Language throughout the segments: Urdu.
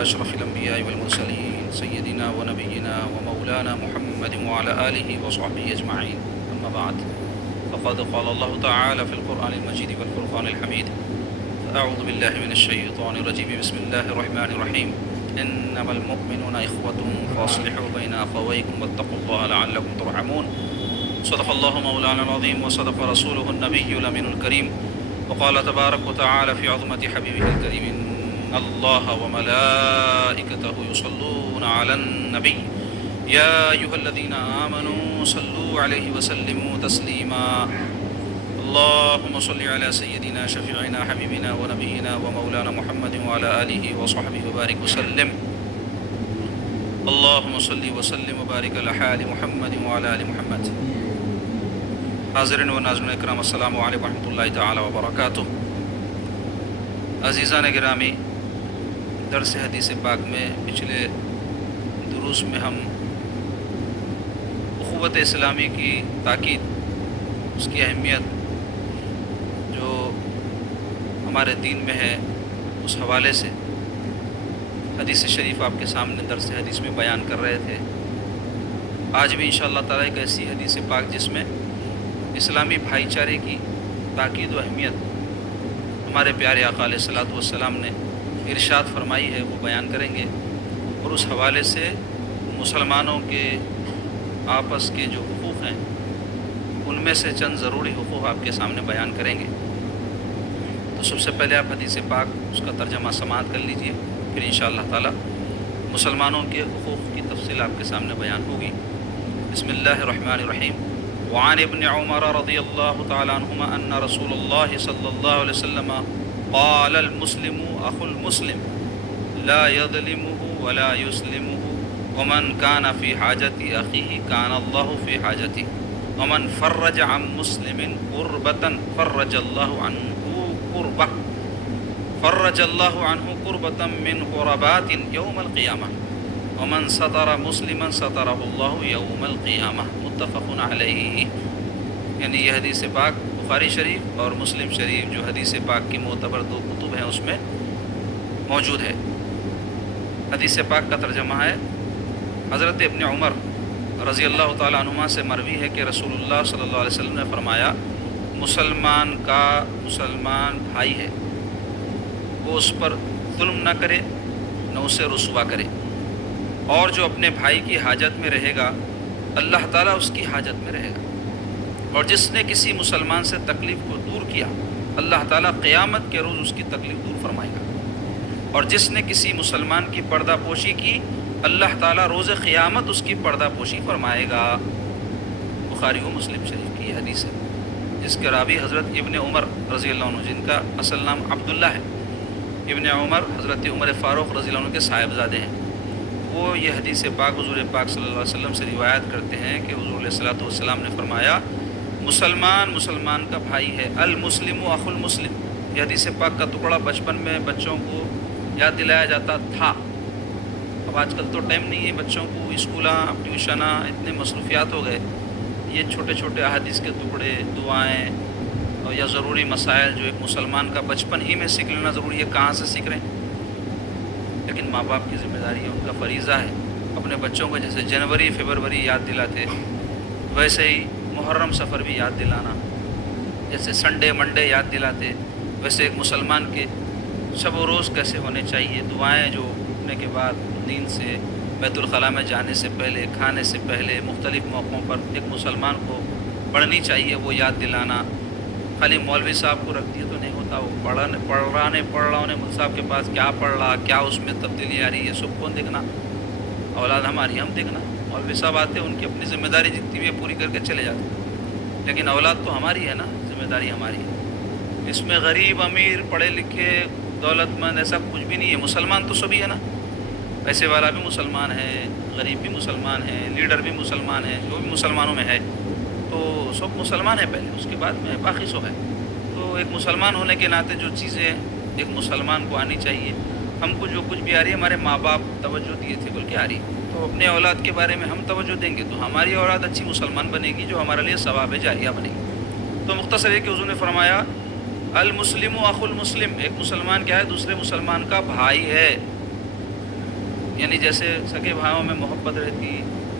على أشرف الأنبياء والمرسلين سيدنا ونبينا ومولانا محمد وعلى آله وصحبه أجمعين. أما بعد، فقد قال الله تعالى في القرآن المجيد والفرقان الحميد: أعوذ بالله من الشيطان الرجيم، بسم الله الرحمن الرحيم. إنما المؤمنون إخوة فأصلحوا بين أخويكم واتقوا الله لعلكم ترحمون. صدق الله مولانا العظيم وصدق رسوله النبي الأمين الكريم. وقال تبارك وتعالى في عظمة حبيبه الكريم: إن الله وملائكته يصلون على النبي يا أيها الذين آمنوا صلوا عليه وسلموا تسليما. اللهم صل على سيدنا شفيعنا حبيبنا ونبينا ومولانا محمد وعلى آله وصحبه وبارك وسلم. اللهم صل وسلم وبارك على آل محمد وعلى آل محمد. حاضرین و ناظرین اکرام، السلام علیکم ورحمۃ اللہ تعالی وبرکاتہ. عزیزان گرامی، درس حدیث پاک میں پچھلے دروس میں ہم اخوت اسلامی کی تاکید، اس کی اہمیت جو ہمارے دین میں ہے، اس حوالے سے حدیث شریف آپ کے سامنے درس حدیث میں بیان کر رہے تھے. آج بھی انشاءاللہ تعالی ایک ایسی حدیث پاک جس میں اسلامی بھائی چارے کی تاکید و اہمیت ہمارے پیارے آقا علیہ الصلوۃ والسلام نے ارشاد فرمائی ہے، وہ بیان کریں گے. اور اس حوالے سے مسلمانوں کے آپس کے جو حقوق ہیں ان میں سے چند ضروری حقوق آپ کے سامنے بیان کریں گے. تو سب سے پہلے آپ حدیث پاک اس کا ترجمہ سماعت کر لیجئے، پھر انشاءاللہ تعالی مسلمانوں کے حقوق کی تفصیل آپ کے سامنے بیان ہوگی. بسم اللہ الرحمن الرحیم. وعن ابن عمر رضی اللہ تعالی عنہما ان رسول اللہ صلی اللہ علیہ وسلم قال: المسلم اخو المسلم لا يظلمه ولا يسلمه ومن كان في حاجة أخيه كان الله في حاجته ومن فرج عن مسلم كربة فرج الله عنه كربة من كربات يوم القيامة ومن ستر مسلما ستره الله يوم القيامة. متفق علیہ. یعنی یہ حدیث پاک بخاری شریف اور مسلم شریف جو حدیث پاک کی معتبر دو کتب ہیں اس میں موجود ہے. حدیث پاک کا ترجمہ ہے: حضرت ابن عمر رضی اللہ تعالی عنہما سے مروی ہے کہ رسول اللہ صلی اللہ علیہ وسلم نے فرمایا: مسلمان کا مسلمان بھائی ہے، وہ اس پر ظلم نہ کرے نہ اسے رسوا کرے، اور جو اپنے بھائی کی حاجت میں رہے گا اللہ تعالیٰ اس کی حاجت میں رہے گا، اور جس نے کسی مسلمان سے تکلیف کو دور کیا اللہ تعالیٰ قیامت کے روز اس کی تکلیف دور فرمائے گا، اور جس نے کسی مسلمان کی پردہ پوشی کی اللہ تعالیٰ روز قیامت اس کی پردہ پوشی فرمائے گا. بخاری و مسلم شریف کی یہ حدیث ہے، جس کے راوی حضرت ابن عمر رضی اللہ عنہ، جن کا اصل نام عبداللہ ہے. ابن عمر حضرت عمر فاروق رضی اللہ عنہ کے صاحبزادے ہیں. وہ یہ حدیث پاک حضور پاک صلی اللہ علیہ وسلم سے روایت کرتے ہیں کہ حضور علیہ الصلوۃ والسلام نے فرمایا: مسلمان مسلمان کا بھائی ہے، المسلم اخو المسلم. یہ حدیث پاک کا ٹکڑا بچپن میں بچوں کو یاد دلایا جاتا تھا. اب آج کل تو ٹائم نہیں ہے، بچوں کو اسکولاں ٹیوشناں اتنے مصروفیات ہو گئے. یہ چھوٹے چھوٹے احادیث کے ٹکڑے، دعائیں اور یا ضروری مسائل جو ایک مسلمان کا بچپن ہی میں سیکھ لینا ضروری ہے، کہاں سے سیکھ رہے ہیں؟ لیکن ماں باپ کی ذمہ داری ہے، ان کا فریضہ ہے اپنے بچوں کو جیسے جنوری فروری یاد دلاتے ویسے ہی محرم سفر بھی یاد دلانا، جیسے سنڈے منڈے یاد دلاتے ویسے ایک مسلمان کے شب و روز کیسے ہونے چاہیے، دعائیں جو اٹھنے کے بعد نیند سے بیت الخلاء میں جانے سے پہلے، کھانے سے پہلے، مختلف موقعوں پر ایک مسلمان کو پڑھنی چاہیے، وہ یاد دلانا. خالی مولوی صاحب کو رکھ دیے تو نہیں ہوتا، وہ پڑھ رہا نے مول صاحب کے پاس کیا پڑھ رہا، کیا اس میں تبدیلی آ رہی ہے، سب کون دیکھنا؟ اولاد ہماری، ہم دیکھنا. مولوی صاحب آتے ان کی اپنی ذمہ داری جتنی بھی ہے پوری کر کے چلے جاتے، لیکن اولاد تو ہماری ہے نا، ذمہ داری ہماری ہے. اس میں غریب امیر پڑھے لکھے دولت مند ایسا کچھ بھی نہیں ہے، مسلمان تو سبھی ہے نا. پیسے والا بھی مسلمان ہے، غریب بھی مسلمان ہے، لیڈر بھی مسلمان ہے، جو بھی مسلمانوں میں ہے تو سب مسلمان ہیں پہلے، اس کے بعد میں باقی سب ہے. تو ایک مسلمان ہونے کے ناطے جو چیزیں ایک مسلمان کو آنی چاہیے، ہم کو جو کچھ بھی آ رہی ہے ہمارے ماں باپ توجہ دیے تھے بول کے آ رہی ہے، تو اپنے اولاد کے بارے میں ہم توجہ دیں گے تو ہماری اولاد اچھی مسلمان بنے گی جو ہمارے لیے ثواب جاریہ بنے گی. تو مختصر ہے کہ حضور نے فرمایا: المسلم اخو المسلم، ایک مسلمان کیا ہے؟ دوسرے مسلمان کا بھائی ہے. یعنی جیسے سگے بھائیوں میں محبت رہتی،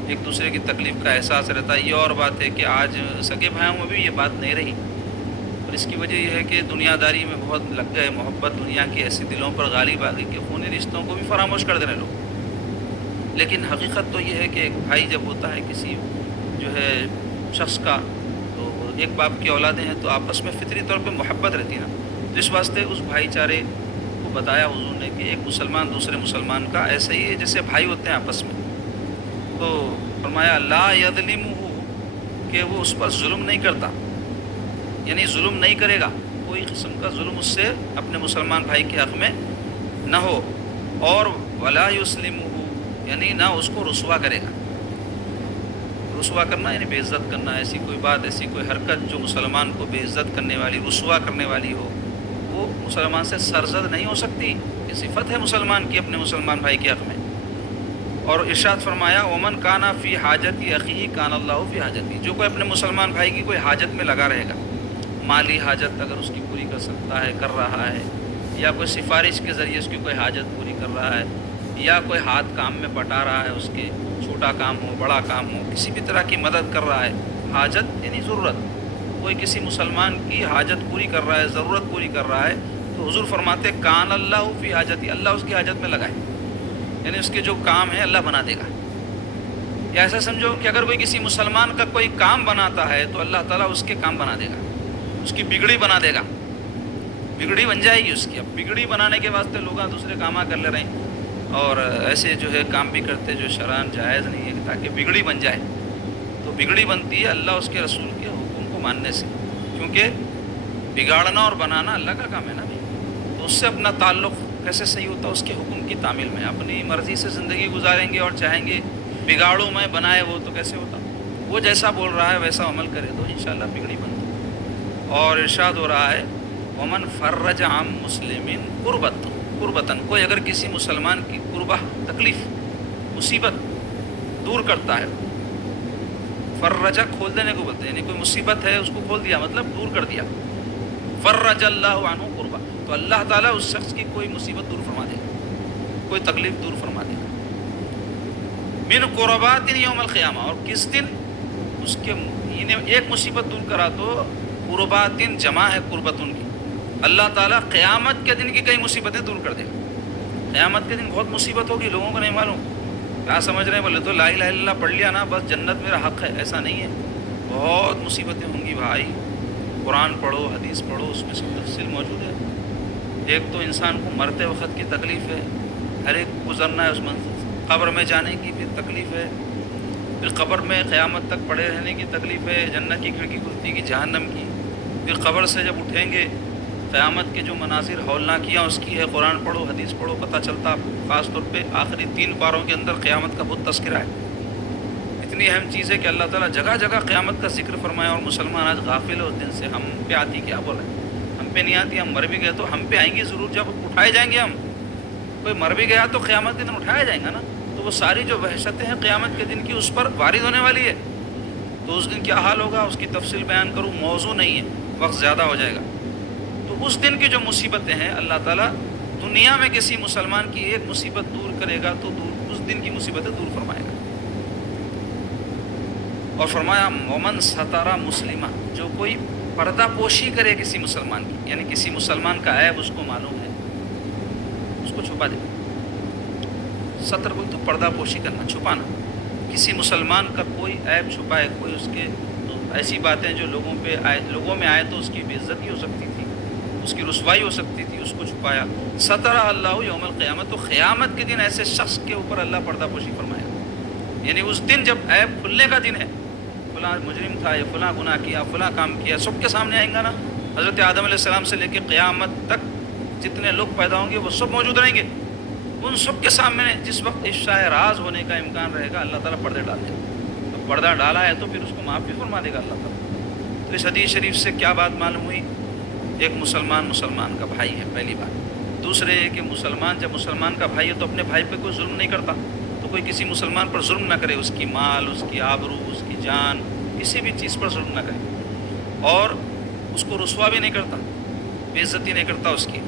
ایک دوسرے کی تکلیف کا احساس رہتا ہے. یہ اور بات ہے کہ آج سگے بھائیوں میں بھی یہ بات نہیں رہی، اور اس کی وجہ یہ ہے کہ دنیا داری میں بہت لگ گئے. محبت دنیا کی ایسی دلوں پر غالب آ گئی کہ خونی رشتوں کو بھی فراموش کر دینے لوگ. لیکن حقیقت تو یہ ہے کہ ایک بھائی جب ہوتا ہے کسی جو ہے شخص کا، تو ایک باپ کی اولادیں ہیں تو آپس میں فطری طور پہ محبت رہتی ہے نا. تو اس واسطے اس بھائی چارے کو بتایا حضور نے کہ ایک مسلمان دوسرے مسلمان کا ایسے ہی ہے جیسے بھائی ہوتے ہیں آپس میں. تو فرمایا لا یظلمہ، کہ وہ اس پر ظلم نہیں کرتا، یعنی ظلم نہیں کرے گا، کوئی قسم کا ظلم اس سے اپنے مسلمان بھائی کے حق میں نہ ہو. اور ولا یسلمہ، یعنی نہ اس کو رسوا کرے گا. رسوا کرنا یعنی بے عزت کرنا، ایسی کوئی بات، ایسی کوئی حرکت جو مسلمان کو بے عزت کرنے والی، رسوا کرنے والی ہو، وہ مسلمان سے سرزد نہیں ہو سکتی. یہ صفت ہے مسلمان کی اپنے مسلمان بھائی کے حق میں. اور ارشاد فرمایا ومن کانا فی حاجتی اخیہ کان اللہ فی حاجتی، جو کوئی اپنے مسلمان بھائی کی کوئی حاجت میں لگا رہے گا، مالی حاجت اگر اس کی پوری کر سکتا ہے، کر رہا ہے، یا کوئی سفارش کے ذریعے اس کی کوئی حاجت پوری کر رہا ہے، یا کوئی ہاتھ کام میں بٹا رہا ہے، اس کے چھوٹا کام ہو بڑا کام ہو، کسی بھی طرح کی مدد کر رہا ہے. حاجت یعنی ضرورت، کوئی کسی مسلمان کی حاجت پوری کر رہا ہے، ضرورت پوری کر رہا ہے، تو حضور فرماتے کان اللہ فی حاجتی، اللہ اس کی حاجت میں لگائے، یعنی اس کے جو کام ہے اللہ بنا دے گا. یا ایسا سمجھو کہ اگر کوئی کسی مسلمان کا کوئی کام بناتا ہے تو اللہ تعالیٰ اس کے کام بنا دے گا، اس کی بگڑی بنا دے گا، بگڑی بن جائے گی اس کی. اب بگڑی بنانے کے واسطے لوگ دوسرے کام کر لے رہے ہیں، اور ایسے جو ہے کام بھی کرتے جو شرعاً جائز نہیں ہے تاکہ بگڑی بن جائے. تو بگڑی بنتی ہے اللہ اس کے رسول کے حکم کو ماننے سے، کیونکہ بگاڑنا اور بنانا اللہ کا کام ہے نا. تو اس سے اپنا تعلق کیسے صحیح ہوتا ہے؟ اس کے حکم کی تعمیل میں. اپنی مرضی سے زندگی گزاریں گے اور چاہیں گے بگاڑوں میں بنائے وہ، تو کیسے ہوتا؟ وہ جیسا بول رہا ہے ویسا عمل کرے تو انشاءاللہ بگڑی بنتی. اور ارشاد ہو رہا ہے ومن فرج عن مسلم قربتاً، کوئی اگر کسی مسلمان کی قربہ تکلیف مصیبت دور کرتا ہے، فرجہ کھول دینے کو بولتے ہیں، یعنی کوئی مصیبت ہے اس کو کھول دیا مطلب دور کر دیا. فرج اللہ عنہ قربہ، تو اللہ تعالیٰ اس شخص کی کوئی مصیبت دور فرما دے گا، کوئی تکلیف دور فرما دے گا. من قربات یوم القیامہ، اور کس دن؟ اس کے ایک مصیبت دور کرا تو قربات جمع ہے قربتن کی، اللہ تعالیٰ قیامت کے دن کی کئی مصیبتیں دور کر دے گا. قیامت کے دن بہت مصیبت ہوگی، لوگوں کو نہیں معلوم. کیا سمجھ رہے ہیں؟ بولے تو لا الہ الا اللہ پڑھ لیا نا بس جنت میرا حق ہے، ایسا نہیں ہے. بہت مصیبتیں ہوں گی بھائی. قرآن پڑھو، حدیث پڑھو، اس میں سب تفصیل موجود ہے. ایک تو انسان کو مرتے وقت کی تکلیف ہے، ہر ایک گزرنا ہے اس منزل سے. قبر میں جانے کی بھی تکلیف ہے، پھر قبر میں قیامت تک پڑے رہنے کی تکلیف ہے، جنت کی کھڑکی کھلتی کی جہنم کی. پھر قبر سے جب اٹھیں گے قیامت کے جو مناظر ہولناکیاں اس کی ہے. قرآن پڑھو، حدیث پڑھو، پتہ چلتا آپ کو. خاص طور پہ آخری 3 پاروں کے اندر قیامت کا بہت تذکرہ ہے. اتنی اہم چیز ہے کہ اللہ تعالیٰ جگہ جگہ قیامت کا ذکر فرمایا، اور مسلمان آج غافل ہے اس دن سے. ہم پہ آتی کیا بول رہے ہیں؟ ہم پہ نہیں آتی. ہم مر بھی گئے تو ہم پہ آئیں گی ضرور، جب اٹھائے جائیں گے. ہم کوئی مر بھی گیا تو قیامت کے دن اٹھایا جائیں گا نا. تو وہ ساری جو وحشتیں ہیں قیامت کے دن کی اس پر وارد ہونے والی ہے. تو اس دن کیا حال ہوگا اس کی تفصیل بیان کروں، موضوع نہیں ہے، وقت زیادہ ہو جائے گا. تو اس دن کی جو مصیبتیں ہیں اللہ تعالیٰ دنیا میں کسی مسلمان کی ایک مصیبت دور کرے گا تو اس دن کی مصیبتیں دور فرمائے گا. اور فرمایا ومن ستر مسلمہ، جو کوئی پردہ پوشی کرے کسی مسلمان کی، یعنی کسی مسلمان کا عیب اس کو معلوم ہے، اس کو چھپا دے. ستر کوئی تو پردہ پوشی کرنا، چھپانا. کسی مسلمان کا کوئی عیب چھپائے، کوئی اس کے ایسی باتیں جو لوگوں میں آئے تو اس کی بے عزتی ہو سکتی تھی، اس کی رسوائی ہو سکتی تھی، اس کو چھپایا. ستر اللہ یوم القیامت، تو قیامت کے دن ایسے شخص کے اوپر اللہ پردہ پوشی فرمائے گا. یعنی اس دن جب عیب کھلنے کا دن ہے، فلاں مجرم تھا، یا فلاں گناہ کیا، فلاں کام کیا، سب کے سامنے آئیں گا نا. حضرت آدم علیہ السلام سے لے کے قیامت تک جتنے لوگ پیدا ہوں گے وہ سب موجود رہیں گے. ان سب کے سامنے جس وقت افشاء راز ہونے کا امکان رہے گا اللہ تعالیٰ پردے ڈال دے گا. اب پردہ ڈالا ہے تو پھر اس کو معاف بھی فرما دے گا اللہ تعالیٰ. تو اس حدیث شریف سے کیا بات معلوم ہوئی؟ ایک مسلمان کا بھائی ہے، پہلی بات. دوسرے کہ جب مسلمان کا بھائی ہے تو اپنے بھائی پہ کوئی ظلم نہیں کرتا. تو کوئی کسی مسلمان پر ظلم نہ کرے، اس کی مال، اس کی آبرو، اس کی جان، کسی بھی چیز پر ظلم نہ کرے. اور اس کو رسوا بھی نہیں کرتا، بے عزتی نہیں کرتا اس کی.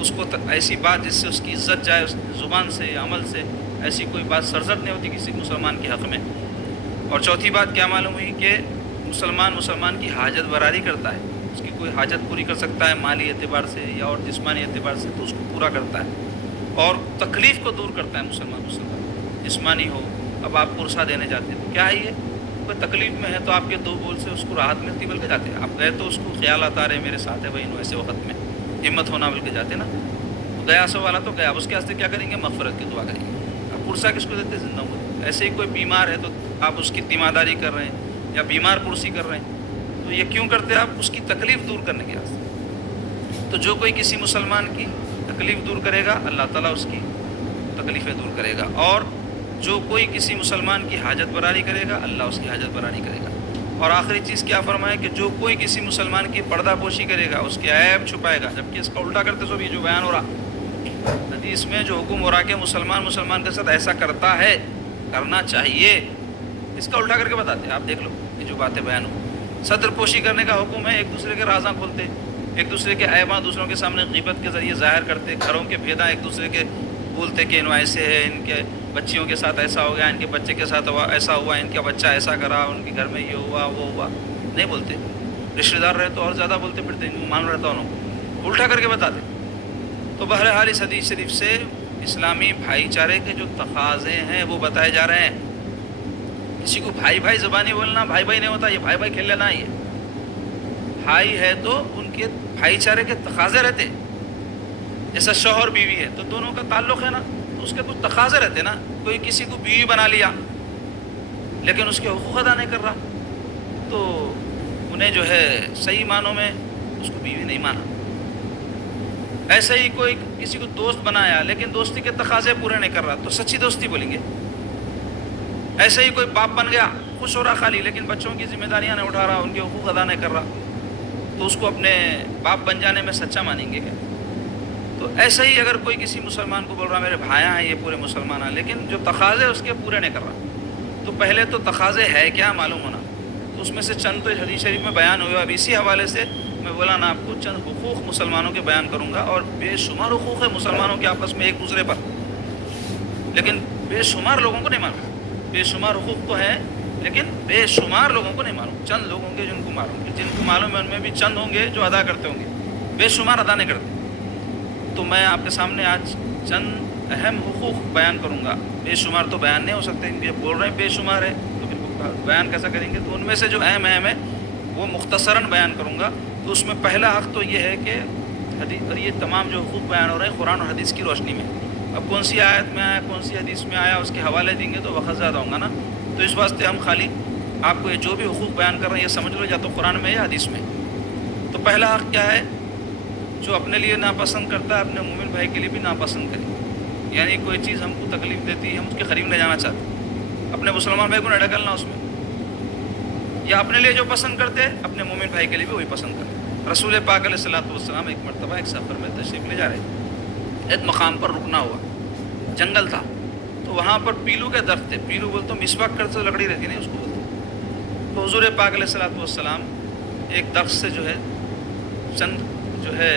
اس کو ایسی بات جس سے اس کی عزت جائے، اس زبان سے، عمل سے ایسی کوئی بات سرزد نہیں ہوتی کسی مسلمان کے حق میں۔ اور چوتھی بات کیا معلوم ہوئی کہ مسلمان کی حاجت براری کرتا ہے، اس کی کوئی حاجت پوری کر سکتا ہے مالی اعتبار سے یا اور جسمانی اعتبار سے تو اس کو پورا کرتا ہے، اور تکلیف کو دور کرتا ہے مسلمان جسمانی ہو۔ اب آپ پرسہ دینے جاتے ہیں تو کیا ہے یہ، کوئی تکلیف میں ہے تو آپ کے دو بول سے اس کو راحت ملتی بلکہ جاتے ہیں، آپ گئے تو اس کو خیال آتا رہے میرے ساتھ ہے بھائی نو ایسے وقت میں ہمت ہونا بلکہ جاتے نا، گیا سو والا تو گیا، اب اس کے واسطے کیا کریں گے، مغفرت کی دعا کریں گے۔ اب پرسہ کس کو دیتے، زندہ ہو۔ ایسے ہی کوئی بیمار ہے تو آپ اس کی تیمارداری کر رہے ہیں یا بیمار پرسی کر رہے ہیں، تو یہ کیوں کرتے ہیں آپ، اس کی تکلیف دور کرنے کے واسطے۔ تو جو کوئی کسی مسلمان کی تکلیف دور کرے گا اللہ تعالیٰ اس کی تکلیفیں دور کرے گا، اور جو کوئی کسی مسلمان کی حاجت براری کرے گا اللہ اس کی حاجت براری کرے گا۔ اور آخری چیز کیا فرمائے کہ جو کوئی کسی مسلمان کی پردہ پوشی کرے گا اس کے عیب چھپائے گا، جبکہ اس کا الٹا کرتے سو بھی جو بیان ہو رہا حدیث میں جو حکم ہو رہا کہ مسلمان کے ساتھ ایسا کرتا ہے، کرنا چاہیے، اس کا الٹا کر کے بتاتے ہیں۔ آپ دیکھ لو یہ جو باتیں بیان ہو، صدر پوشی کرنے کا حکم ہے، ایک دوسرے کے رازاں کھولتے، ایک دوسرے کے عیباں دوسروں کے سامنے غیبت کے ذریعے ظاہر کرتے، گھروں کے بھیداں ایک دوسرے کے بولتے کہ انو ایسے ہے، ان کے بچیوں کے ساتھ ایسا ہو گیا، ان کے بچے کے ساتھ ایسا ہوا، ان کا بچہ ایسا کرا، ان کے گھر میں یہ ہوا وہ ہوا، نہیں بولتے۔ رشتہ دار رہے تو اور زیادہ بولتے پھرتے، مان رہتا انہوں الٹا کر کے بتاتے۔ تو بہرحال اس حدیث شریف سے اسلامی بھائی چارے کے جو تقاضے ہیں وہ بتائے جا رہے ہیں۔ کسی کو بھائی زبانی بولنا بھائی نہیں ہوتا، یہ بھائی کھیل لینا ہی ہے۔ بھائی ہے تو ان کے بھائی چارے کے تقاضے رہتے، جیسا شوہر بیوی ہے تو دونوں کا تعلق ہے نا، تو اس کے کچھ تقاضے رہتے نا۔ کوئی کسی کو بیوی بنا لیا لیکن اس کے حقوق ادا نہیں کر رہا تو انہیں جو ہے صحیح معنوں میں اس کو بیوی نہیں مانا۔ ایسے ہی کوئی کسی کو دوست بنایا لیکن دوستی کے تقاضے پورے نہیں کر رہا تو سچی دوستی بولیں گے۔ ایسے ہی کوئی باپ بن گیا، خوش ہو رہا خالی، لیکن بچوں کی ذمہ داریاں نہیں اٹھا رہا، ان کے حقوق ادا نہیں کر رہا، تو اس کو اپنے باپ بن جانے میں سچا مانیں گے کیا؟ تو ایسے ہی اگر کوئی کسی مسلمان کو بول رہا میرے بھائیاں ہیں، یہ پورے مسلمان ہیں، لیکن جو تقاضے اس کے پورے نہیں کر رہا، تو پہلے تو تقاضے ہے کیا معلوم ہونا۔ تو اس میں سے چند تو حدیث شریف میں بیان ہوئے، اب اسی حوالے سے میں بولا نا آپ کو چند حقوق مسلمانوں کے بیان کروں گا، اور بے شمار حقوق ہے مسلمانوں کے آپس میں ایک دوسرے پر، لیکن بے شمار لوگوں کو نہیں معلوم۔ بے شمار حقوق تو ہیں لیکن بے شمار لوگوں کو نہیں معلوم، چند لوگ ہوں گے جن کو معلوم، جن کو معلوم ہے ان میں بھی چند ہوں گے جو ادا کرتے ہوں گے، بے شمار ادا نہیں کرتے۔ تو میں آپ کے سامنے آج چند اہم حقوق بیان کروں گا، بے شمار تو بیان نہیں ہو سکتے، ان کے بول رہے ہیں بے شمار ہے تو پھر بیان کیسا کریں گے، تو ان میں سے جو اہم ہے وہ مختصراً بیان کروں گا۔ تو اس میں پہلا حق تو یہ ہے کہ حدیث، اور یہ تمام جو حقوق بیان ہو رہے ہیں قرآن اور حدیث کی روشنی میں، اب کون سی آیت میں آیا کون سی حدیث میں آیا اس کے حوالے دیں گے تو وقت زیادہ ہوں گا نا، تو اس واسطے ہم خالی آپ کو یہ جو بھی حقوق بیان کر رہے ہیں یہ سمجھ لو یا تو قرآن میں یا حدیث میں۔ تو پہلا حق کیا ہے، جو اپنے لیے ناپسند کرتا ہے اپنے مومن بھائی کے لیے بھی ناپسند کرے، یعنی کوئی چیز ہم کو تکلیف دیتی ہے ہم اس کے قریب نہیں جانا چاہتے، اپنے مسلمان بھائی کو نہ ڈھکلنا اس میں، یا اپنے لیے جو پسند کرتے اپنے مومن بھائی کے لیے بھی وہی پسند کرتے۔ رسول پاک علیہ الصلوۃ والسلام ایک مرتبہ ایک سفر میں تشریف لے جا رہے تھے، ایک مقام پر رکنا ہوا، جنگل تھا، تو وہاں پر پیلو کے درخت تھے، پیلو بولتے تو مسواک کرتے لکڑی رہتی نہیں اس کو بولتے، تو حضور پاک علیہ الصلوۃ والسلام ایک درخت سے جو ہے چند جو ہے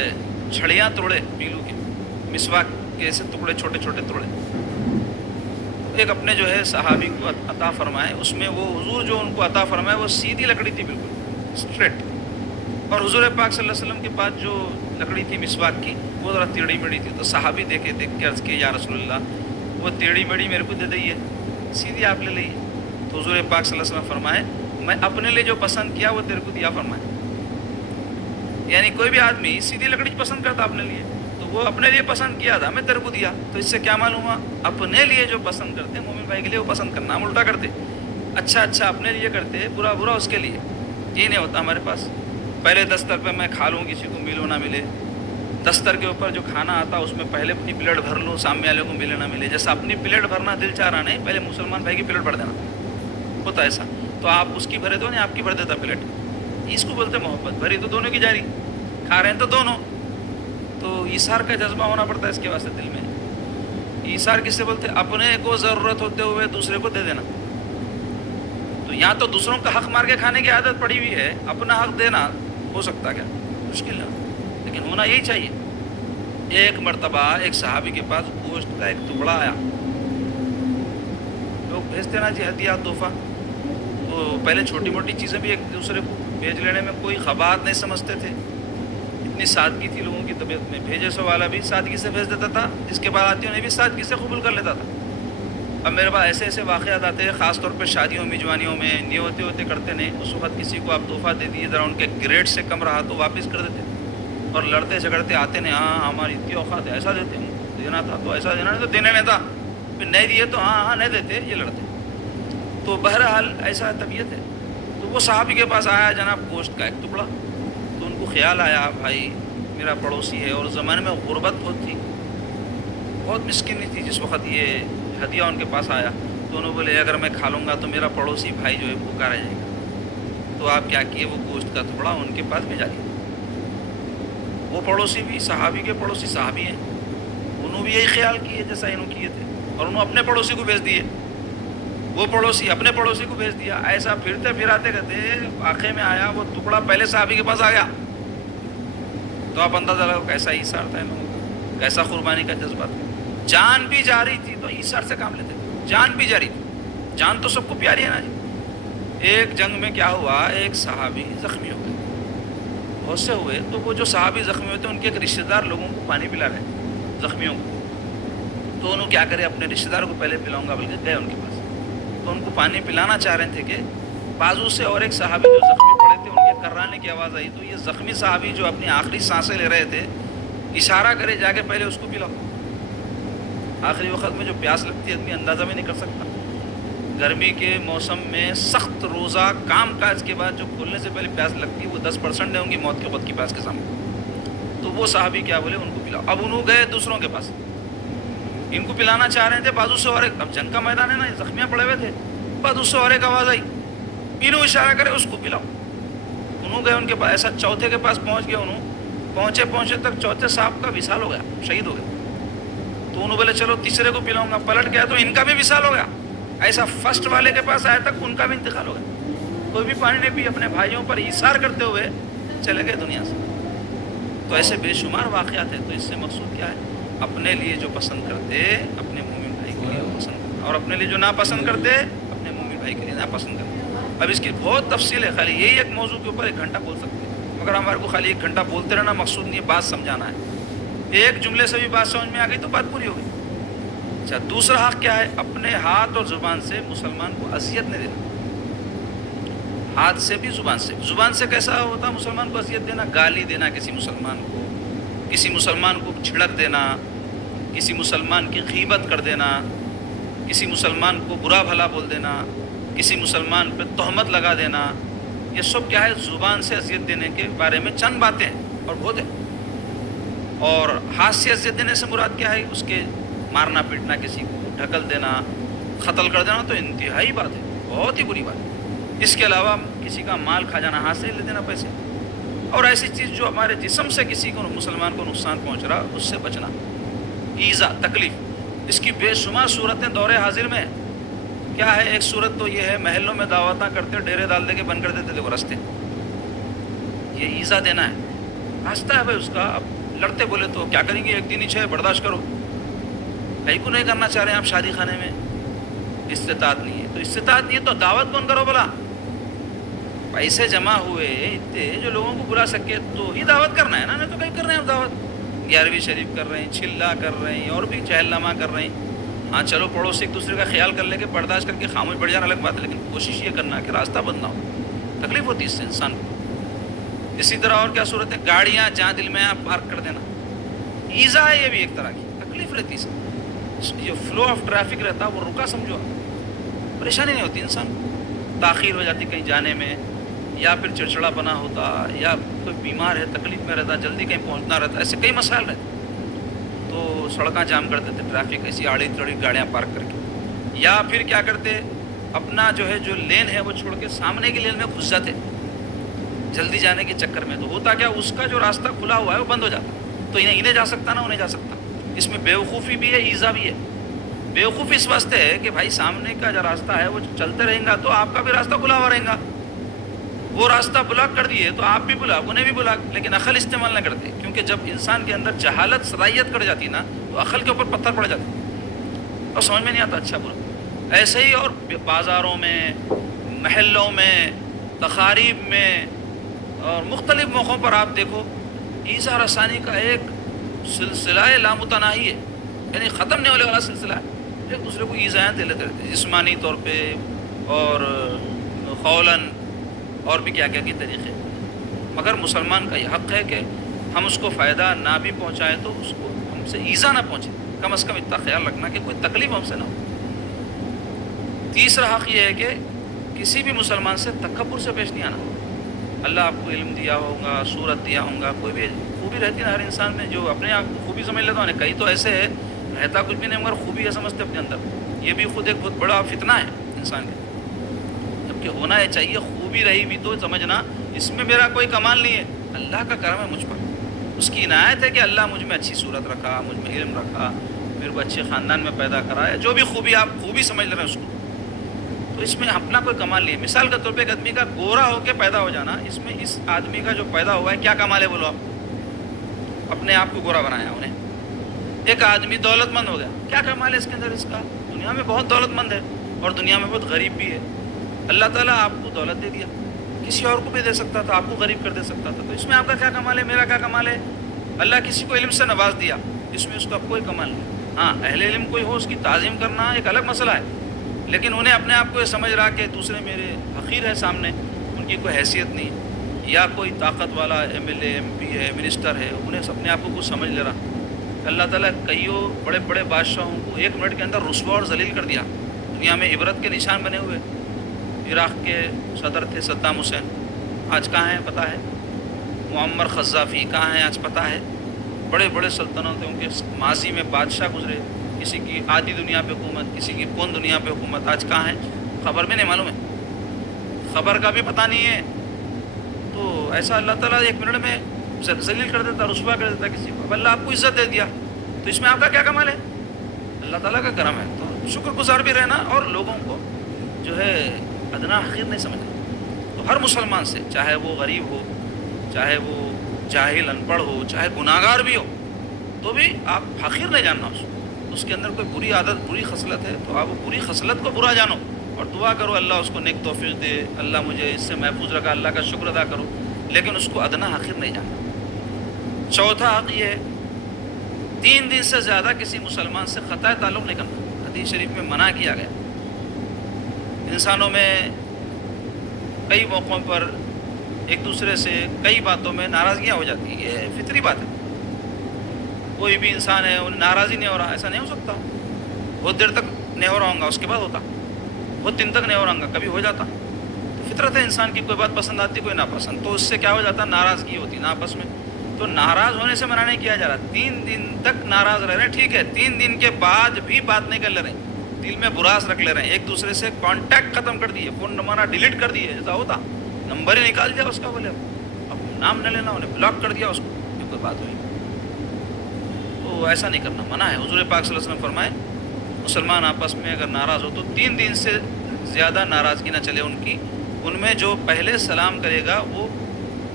چھڑیاں توڑے، پیلو کے مسواک کے ایسے ٹکڑے چھوٹے چھوٹے توڑے، ایک اپنے جو ہے صحابی کو عطا فرمائے، اس میں وہ حضور جو ان کو عطا فرمائے وہ سیدھی لکڑی تھی بالکل اسٹریٹ، اور حضور پاک صلی اللہ علیہ وسلم کے پاس جو لکڑی تھی مسواک کی وہ ذرا ٹیڑھی میڑھی تھی، تو صحابی دیکھ کے عرض کہ یا رسول اللہ وہ ٹیڑھی میڑھی میرے کو دے دئیے، سیدھی آپ لے لئیے۔ تو حضور پاک صلی اللہ علیہ وسلم فرمائے میں اپنے لیے جو پسند کیا وہ تیرے کو دیا فرمائے، یعنی کوئی بھی آدمی سیدھی لکڑی پسند کرتا اپنے لیے تو وہ اپنے لیے پسند کیا تھا میں تیرے کو دیا، تو اس سے کیا معلوم ہوا اپنے لیے جو پسند کرتے مومن بھائی کے لیے وہ پسند کرنا، ہم الٹا کرتے، اچھا اپنے لیے کرتے، برا اس کے لیے، یہ نہیں ہوتا ہمارے پاس۔ پہلے دستر پہ میں کھا لوں کسی کو ملو نہ ملے، دستر کے اوپر جو کھانا آتا اس میں پہلے اپنی پلیٹ بھر لوں سامنے والے کو ملے نہ ملے، جیسا اپنی پلیٹ بھرنا دل چاہ رہا نہیں پہلے مسلمان بھائی کی پلیٹ بھر دینا ہوتا ایسا، تو آپ اس کی بھرے تو نہیں آپ کی بھر دیتا پلیٹ، اس کو بولتے محبت، بھری تو دونوں کی جاری، کھا رہے ہیں تو دونوں، تو ایثار کا جذبہ ہونا پڑتا ہے اس کے واسطے دل میں۔ ایثار کس سے بولتے اپنے کو ضرورت ہوتے ہوئے دوسرے کو دے دینا، تو یہاں تو دوسروں کا حق مار کے کھانے کی عادت پڑی ہوئی ہے، اپنا حق دینا ہو سکتا کیا، مشکل ہے، لیکن ہونا یہی چاہیے۔ ایک مرتبہ ایک صحابی کے پاس گوشت کا ایک ٹکڑا آیا، لوگ بھیجتے نا جی ہدیہ تحفہ، تو پہلے چھوٹی موٹی چیزیں بھی ایک دوسرے کو بھیج لینے میں کوئی خباثت نہیں سمجھتے تھے، اتنی سادگی تھی لوگوں کی طبیعت میں، بھیجے سو والا بھی سادگی سے بھیج دیتا تھا، جس کے بعد آتی انہیں بھی سادگی سے قبول کر لیتا تھا۔ اب میرے پاس ایسے ایسے واقعات آتے ہیں، خاص طور پہ شادیوں میجوانیوں میں، نیوتے ہوتے کرتے نہیں، اس وقت کسی کو آپ تحفہ دے دیے، ذرا ان کے گریڈ سے کم رہا تو واپس کر دیتے، اور لڑتے جھگڑتے آتے نہیں، ہاں ہماری اتنی اوقات ہے، ایسا دیتے ہیں، دینا تھا تو ایسا دینا، نہیں تو دینے نہیں تھا، پھر نہیں دیے تو ہاں ہاں نہیں دیتے، یہ لڑتے۔ تو بہرحال ایسا طبیعت ہے۔ تو وہ صحابی کے پاس آیا جناب گوشت کا ایک ٹکڑا، تو ان کو خیال آیا بھائی میرا پڑوسی ہے، اور زمانے میں غربت بہت تھی، بہت مسکینی تھی جس وقت یہ ہدیہ ان کے پاس آیا، تو انہوں بولے اگر میں کھا لوں گا تو میرا پڑوسی بھائی جو ہے بھوکا رہ جائے گا، تو آپ کیا کیے وہ گوشت کا ٹکڑا ان کے پاس بھیجا دیا۔ وہ پڑوسی بھی صحابی کے پڑوسی صحابی ہیں، انہوں بھی یہی خیال کیے جیسا انہوں کیے تھے، اور انہوں اپنے پڑوسی کو بھیج دیے، وہ پڑوسی اپنے پڑوسی کو بھیج دیا، ایسا پھرتے پھراتے رہتے واقعے میں آیا وہ ٹکڑا پہلے صحابی کے پاس آ گیا۔ تو آپ اندازہ لگاؤ کیسا ایثار تھا ان لوگوں کا، کیسا قربانی کا جذبہ تھا، جان بھی جا رہی تھی تو ایثار سے کام لیتے تھے، جان بھی جا رہی تھی، جان تو سب کو پیاری ہے نا جی۔ ایک جنگ میں کیا ہوا، ایک صحابی زخمی ہو گئے، بہت سے ہوئے، تو وہ جو صحابی زخمی ہوتے ان کے ایک رشتہ دار لوگوں کو پانی پلا رہے زخمیوں کو، تو انہوں کیا کرے اپنے رشتہ دار کو پہلے پلاؤں گا بلکہ گئے ان کے پاس، تو ان کو پانی پلانا چاہ رہے تھے کہ بازو سے اور ایک صحابی جو زخمی پڑے تھے ان کے کرانے کی آواز آئی، تو یہ زخمی صحابی جو اپنی آخری سانسیں لے رہے تھے اشارہ کرے جا کے پہلے اس کو پلاؤ۔ آخری وقت میں جو پیاس لگتی ہے آدمی اندازہ بھی نہیں کر سکتا، گرمی کے موسم میں سخت روزہ کام کاج کے بعد جو کھولنے سے پہلے پیاس لگتی ہے وہ 10% نہیں ہوں گی موت کے وقت کی پیاس کے سامنے۔ تو وہ صحابی کیا بولے ان کو پلاؤ، اب انہوں گئے دوسروں کے پاس، ان کو پلانا چاہ رہے تھے، بازو سے اور ایک، اب جنگ کا میدان ہے نا، زخمیاں پڑے ہوئے تھے، بازو سے اور ایک آواز آئی، انہوں اشارہ کرے اس کو پلاؤ، انہوں گئے ان کے پاس، ایسا چوتھے کے پاس پہنچ گئے، انہوں پہنچے تک چوتھے صاحب کا وصال ہو گیا، شہید ہو گئے، تو انہوں بولے چلو تیسرے کو پلاؤں گا، پلٹ گیا تو ان کا بھی وصال ہو گیا، ایسا فرسٹ والے کے پاس آئے تک ان کا بھی انتقال ہو گیا، کوئی بھی پانی نہیں پی، اپنے بھائیوں پر ایثار کرتے ہوئے چلے گئے دنیا سے۔ تو ایسے بے شمار واقعات ہیں، تو اس سے مقصود کیا ہے، اپنے لیے جو پسند کرتے اپنے مومن بھائی کے لیے وہ پسند کرتے، اور اپنے لیے جو ناپسند کرتے اپنے مومن بھائی کے لیے ناپسند کرتے۔ اب اس کی بہت تفصیل ہے، خالی یہی ایک موضوع کے اوپر 1 گھنٹہ بول سکتے ہیں، مگر ہمارے کو خالی 1 گھنٹہ بولتے رہنا مقصود نہیں ہے، بات سمجھانا ہے، ایک جملے سے بھی بات سمجھ میں آ گئی تو بات پوری ہو گئی۔ اچھا دوسرا حق کیا ہے، اپنے ہاتھ اور زبان سے مسلمان کو اذیت نہیں دینا، ہاتھ سے بھی زبان سے، زبان سے کیسا ہوتا مسلمان کو اذیت دینا، گالی دینا کسی مسلمان کو، کسی مسلمان کو چھڑک دینا، کسی مسلمان کی غیبت کر دینا، کسی مسلمان کو برا بھلا بول دینا، کسی مسلمان پہ تہمت لگا دینا، یہ سب کیا ہے زبان سے اذیت دینے کے بارے میں چند باتیں اور بہت ہے۔ اور ہاتھ سے اذیت دینے سے مراد کیا ہے، اس کے مارنا پیٹنا، کسی کو ڈھکل دینا، قتل کر دینا، تو انتہائی بات ہے، بہت ہی بری بات ہے۔ اس کے علاوہ کسی کا مال کھا جانا، ہاتھ سے لے دینا پیسے، اور ایسی چیز جو ہمارے جسم سے کسی کو مسلمان کو نقصان پہنچ رہا اس سے بچنا، ایذا تکلیف، اس کی بے شمار صورتیں دور حاضر میں کیا ہے۔ ایک صورت تو یہ ہے محلوں میں دعوتاں کرتے ڈیرے ڈال دے کے بند کر دیتے تھے وہ راستے، یہ ایذا دینا ہے، راستہ ہے بھائی اس کا، اب لڑتے بولے تو کیا کریں گے، 1 دن ہی 6 برداشت کرو، کہیں کو نہیں کرنا چاہ رہے ہیں آپ شادی خانے میں، استطاعت نہیں ہے، تو استطاعت نہیں ہے تو دعوت کون کرو بلا، پیسے جمع ہوئے اتنے جو لوگوں کو بلا سکے تو ہی دعوت کرنا ہے نا، نہیں تو کہیں کر رہے ہیں ہم دعوت، 11ویں شریف کر رہے ہیں، چھلا کر رہے ہیں، اور بھی چہل نامہ کر رہے ہیں۔ ہاں چلو پڑوسی ایک دوسرے کا خیال کر لے کے برداشت کر کے خاموش پڑ جانا الگ بات ہے، لیکن کوشش یہ کرنا کہ راستہ بند نہ ہو، تکلیف ہوتی ہے اس سے انسان کو۔ اسی طرح اور کیا صورت ہے، گاڑیاں جہاں دل میں آپ پارک کر دینا، ایذا ہے، یہ بھی ایک طرح کی تکلیف رہتی ہے، جو فلو آف ٹریفک رہتا وہ رکا سمجھو، پریشانی نہیں ہوتی انسان کو، تاخیر ہو جاتی کہیں جانے میں، یا پھر چڑچڑا بنا ہوتا، یا کوئی بیمار ہے تکلیف میں رہتا، جلدی کہیں پہنچنا رہتا، ایسے کئی مسائل رہتے، تو سڑکاں جام کر دیتے، ٹریفک ایسی آڑی تڑی گاڑیاں پارک کر کے، یا پھر کیا کرتے اپنا جو ہے جو لین ہے وہ چھوڑ کے سامنے کی لین میں گھس جاتے جلدی جانے کے چکر میں، تو ہوتا کیا اس کا جو راستہ کھلا ہوا ہے وہ بند ہو جاتا، تو انہیں جا سکتا نہ انہیں جا سکتا، اس میں بیوقوفی بھی ہے، ایذا بھی ہے۔ بیوقوف اس واسطے ہے کہ بھائی سامنے کا جو راستہ ہے وہ چلتے رہیں گا تو آپ کا بھی راستہ کھلا ہوا رہے گا، وہ راستہ بلاک کر دیے تو آپ بھی بلاک انہیں بھی بلاک، لیکن عقل استعمال نہ کرتے، کیونکہ جب انسان کے اندر جہالت صلاحیت کر جاتی نا تو عقل کے اوپر پتھر پڑ جاتے اور سمجھ میں نہیں آتا اچھا برا، ایسے ہی اور بازاروں میں، محلوں میں، تقاریب میں اور مختلف موقعوں پر آپ دیکھو ایذا رسانی کا ایک سلسلہ لامتناہی ہے، یعنی ختم نہیں ہونے والا سلسلہ ہے۔ ایک دوسرے کو ایذائیں دے لیتے رہتے ہیں جسمانی طور پہ اور قولاً اور بھی کیا کیا کے طریقے۔ مگر مسلمان کا یہ حق ہے کہ ہم اس کو فائدہ نہ بھی پہنچائیں تو اس کو ہم سے ایذا نہ پہنچے، کم از کم اتنا خیال رکھنا کہ کوئی تکلیف ہم سے نہ ہو۔ تیسرا حق یہ ہے کہ کسی بھی مسلمان سے تکبر سے پیش نہیں آنا۔ اللہ آپ کو علم دیا ہوگا، صورت دیا ہوگا، کوئی بھی خوبی رہتی ہے نا ہر انسان میں، جو اپنے آپ کو خوبی سمجھ لیتا ہے، کئی تو ایسے ہے رہتا کچھ بھی نہیں مگر خوبی ہے سمجھتے اپنے اندر۔ یہ بھی خود ایک بہت بڑا فتنہ ہے انسان کے، جبکہ ہونا یہ چاہیے خوبی رہی بھی تو سمجھنا اس میں میرا کوئی کمال نہیں ہے، اللہ کا کرم ہے مجھ پر، اس کی عنایت ہے کہ اللہ مجھ میں اچھی صورت رکھا، مجھ میں علم رکھا، میرے کو اچھے خاندان میں پیدا کرا ہے، جو بھی خوبی آپ خوبی سمجھ رہے ہیں اس کو، تو اس میں اپنا کوئی کمال نہیں ہے۔ مثال کے طور پہ ایک آدمی کا گورا ہو کے پیدا ہو جانا، اس میں اس آدمی کا جو پیدا ہوا ہے کیا کمال ہے بولو آپ؟ اپنے آپ کو گورا بنایا انہیں۔ ایک آدمی دولت مند ہو گیا، کیا کمال ہے اس کے اندر؟ اس کا دنیا میں بہت دولت مند ہے اور دنیا میں بہت غریب بھی ہے۔ اللہ تعالیٰ آپ کو دولت دے دیا، کسی اور کو بھی دے سکتا تھا، آپ کو غریب کر دے سکتا تھا، تو اس میں آپ کا کیا کمال ہے؟ میرا کیا کمال ہے؟ اللہ کسی کو علم سے نواز دیا، اس میں اس کا کوئی کمال نہیں۔ ہاں اہل علم کوئی ہو اس کی تعظیم کرنا ایک الگ مسئلہ ہے، لیکن انہیں اپنے آپ کو یہ سمجھ رہا کہ دوسرے میرے حقیر ہے سامنے، ان کی کوئی حیثیت نہیں، یا کوئی طاقت والا M L A M P ہے منسٹر ہے، انہیں اپنے آپ کو کچھ سمجھ لے رہا۔ اللہ تعالیٰ کئیوں بڑے بڑے بادشاہوں کو ایک منٹ کے اندر رسوا اور ذلیل کر دیا، دنیا میں عبرت کے نشان بنے ہوئے۔ عراق کے صدر تھے صدام حسین، آج کہاں ہیں پتہ ہے؟ معمر قذافی کہاں ہیں آج پتہ ہے؟ بڑے بڑے سلطنتوں کے ماضی میں بادشاہ گزرے، کسی کی آدھی دنیا پہ حکومت، کسی کی پون دنیا پہ حکومت، آج کہاں ہے؟ خبر میں نہیں معلوم ہے، خبر کا بھی پتہ نہیں ہے۔ تو ایسا اللہ تعالیٰ ایک منٹ میں ذلیل کر دیتا، رسوا کر دیتا کسی کو۔ اب اللہ آپ کو عزت دے دیا تو اس میں آپ کا کیا کمال ہے؟ اللہ تعالیٰ کا کرم ہے، تو شکر گزار بھی رہنا اور لوگوں کو جو ہے ادنا حقیر نہیں سمجھنا۔ تو ہر مسلمان سے، چاہے وہ غریب ہو، چاہے وہ جاہل ان پڑھ ہو، چاہے گناہ گار بھی ہو، تو بھی آپ حقیر نہیں جاننا اس کو۔ اس کے اندر کوئی بری عادت، بری خصلت ہے تو آپ وہ بری خصلت کو برا جانو اور دعا کرو اللہ اس کو نیک توفیق دے، اللہ مجھے اس سے محفوظ رکھا، اللہ کا شکر ادا کرو، لیکن اس کو ادنا حقیر نہیں جاننا۔ چوتھا حق یہ ہے 3 دن سے زیادہ کسی مسلمان سے قطع تعلق نہیں کرنا، حدیث شریف میں منع کیا گیا۔ انسانوں میں کئی موقعوں پر ایک دوسرے سے کئی باتوں میں ناراضگیاں ہو جاتی ہیں، یہ فطری بات ہے۔ کوئی بھی انسان ہے انہیں ناراضی نہیں ہو رہا، ایسا نہیں ہو سکتا، بہت دیر تک نہیں ہو رہا ہوں گا، اس کے بعد ہوتا، بہت دن تک نہیں ہو رہا ہوں گا، کبھی ہو جاتا۔ تو فطرت ہے انسان کی، کوئی بات پسند آتی کوئی ناپسند، تو اس سے کیا ہو جاتا؟ ناراضگی ہوتی نا آپس میں۔ تو ناراض ہونے سے منع نہیں کیا جا رہا، 3 دن تک ناراض رہ رہے ہیں، ٹھیک ہے، 3 دن کے بعد بھی بات نہیں کر لے رہے ہیں، دل میں براس رکھ لے رہے ہیں، ایک دوسرے سے کانٹیکٹ ختم کر دیے، فون نمبر ڈیلیٹ کر دیے، ایسا ہوتا، نمبر ہی نکال دیا اس کا، بولے اب نام نہ لینا، انہیں بلاک کر دیا اس کو، یہ کوئی بات ہوئی؟ تو ایسا نہیں کرنا، منع ہے۔ حضور پاک صلی اللہ علیہ وسلم فرمائے مسلمان آپس میں اگر ناراض ہو تو 3 دن سے زیادہ ناراضگی نہ چلے ان کی، ان میں جو پہلے سلام کرے گا وہ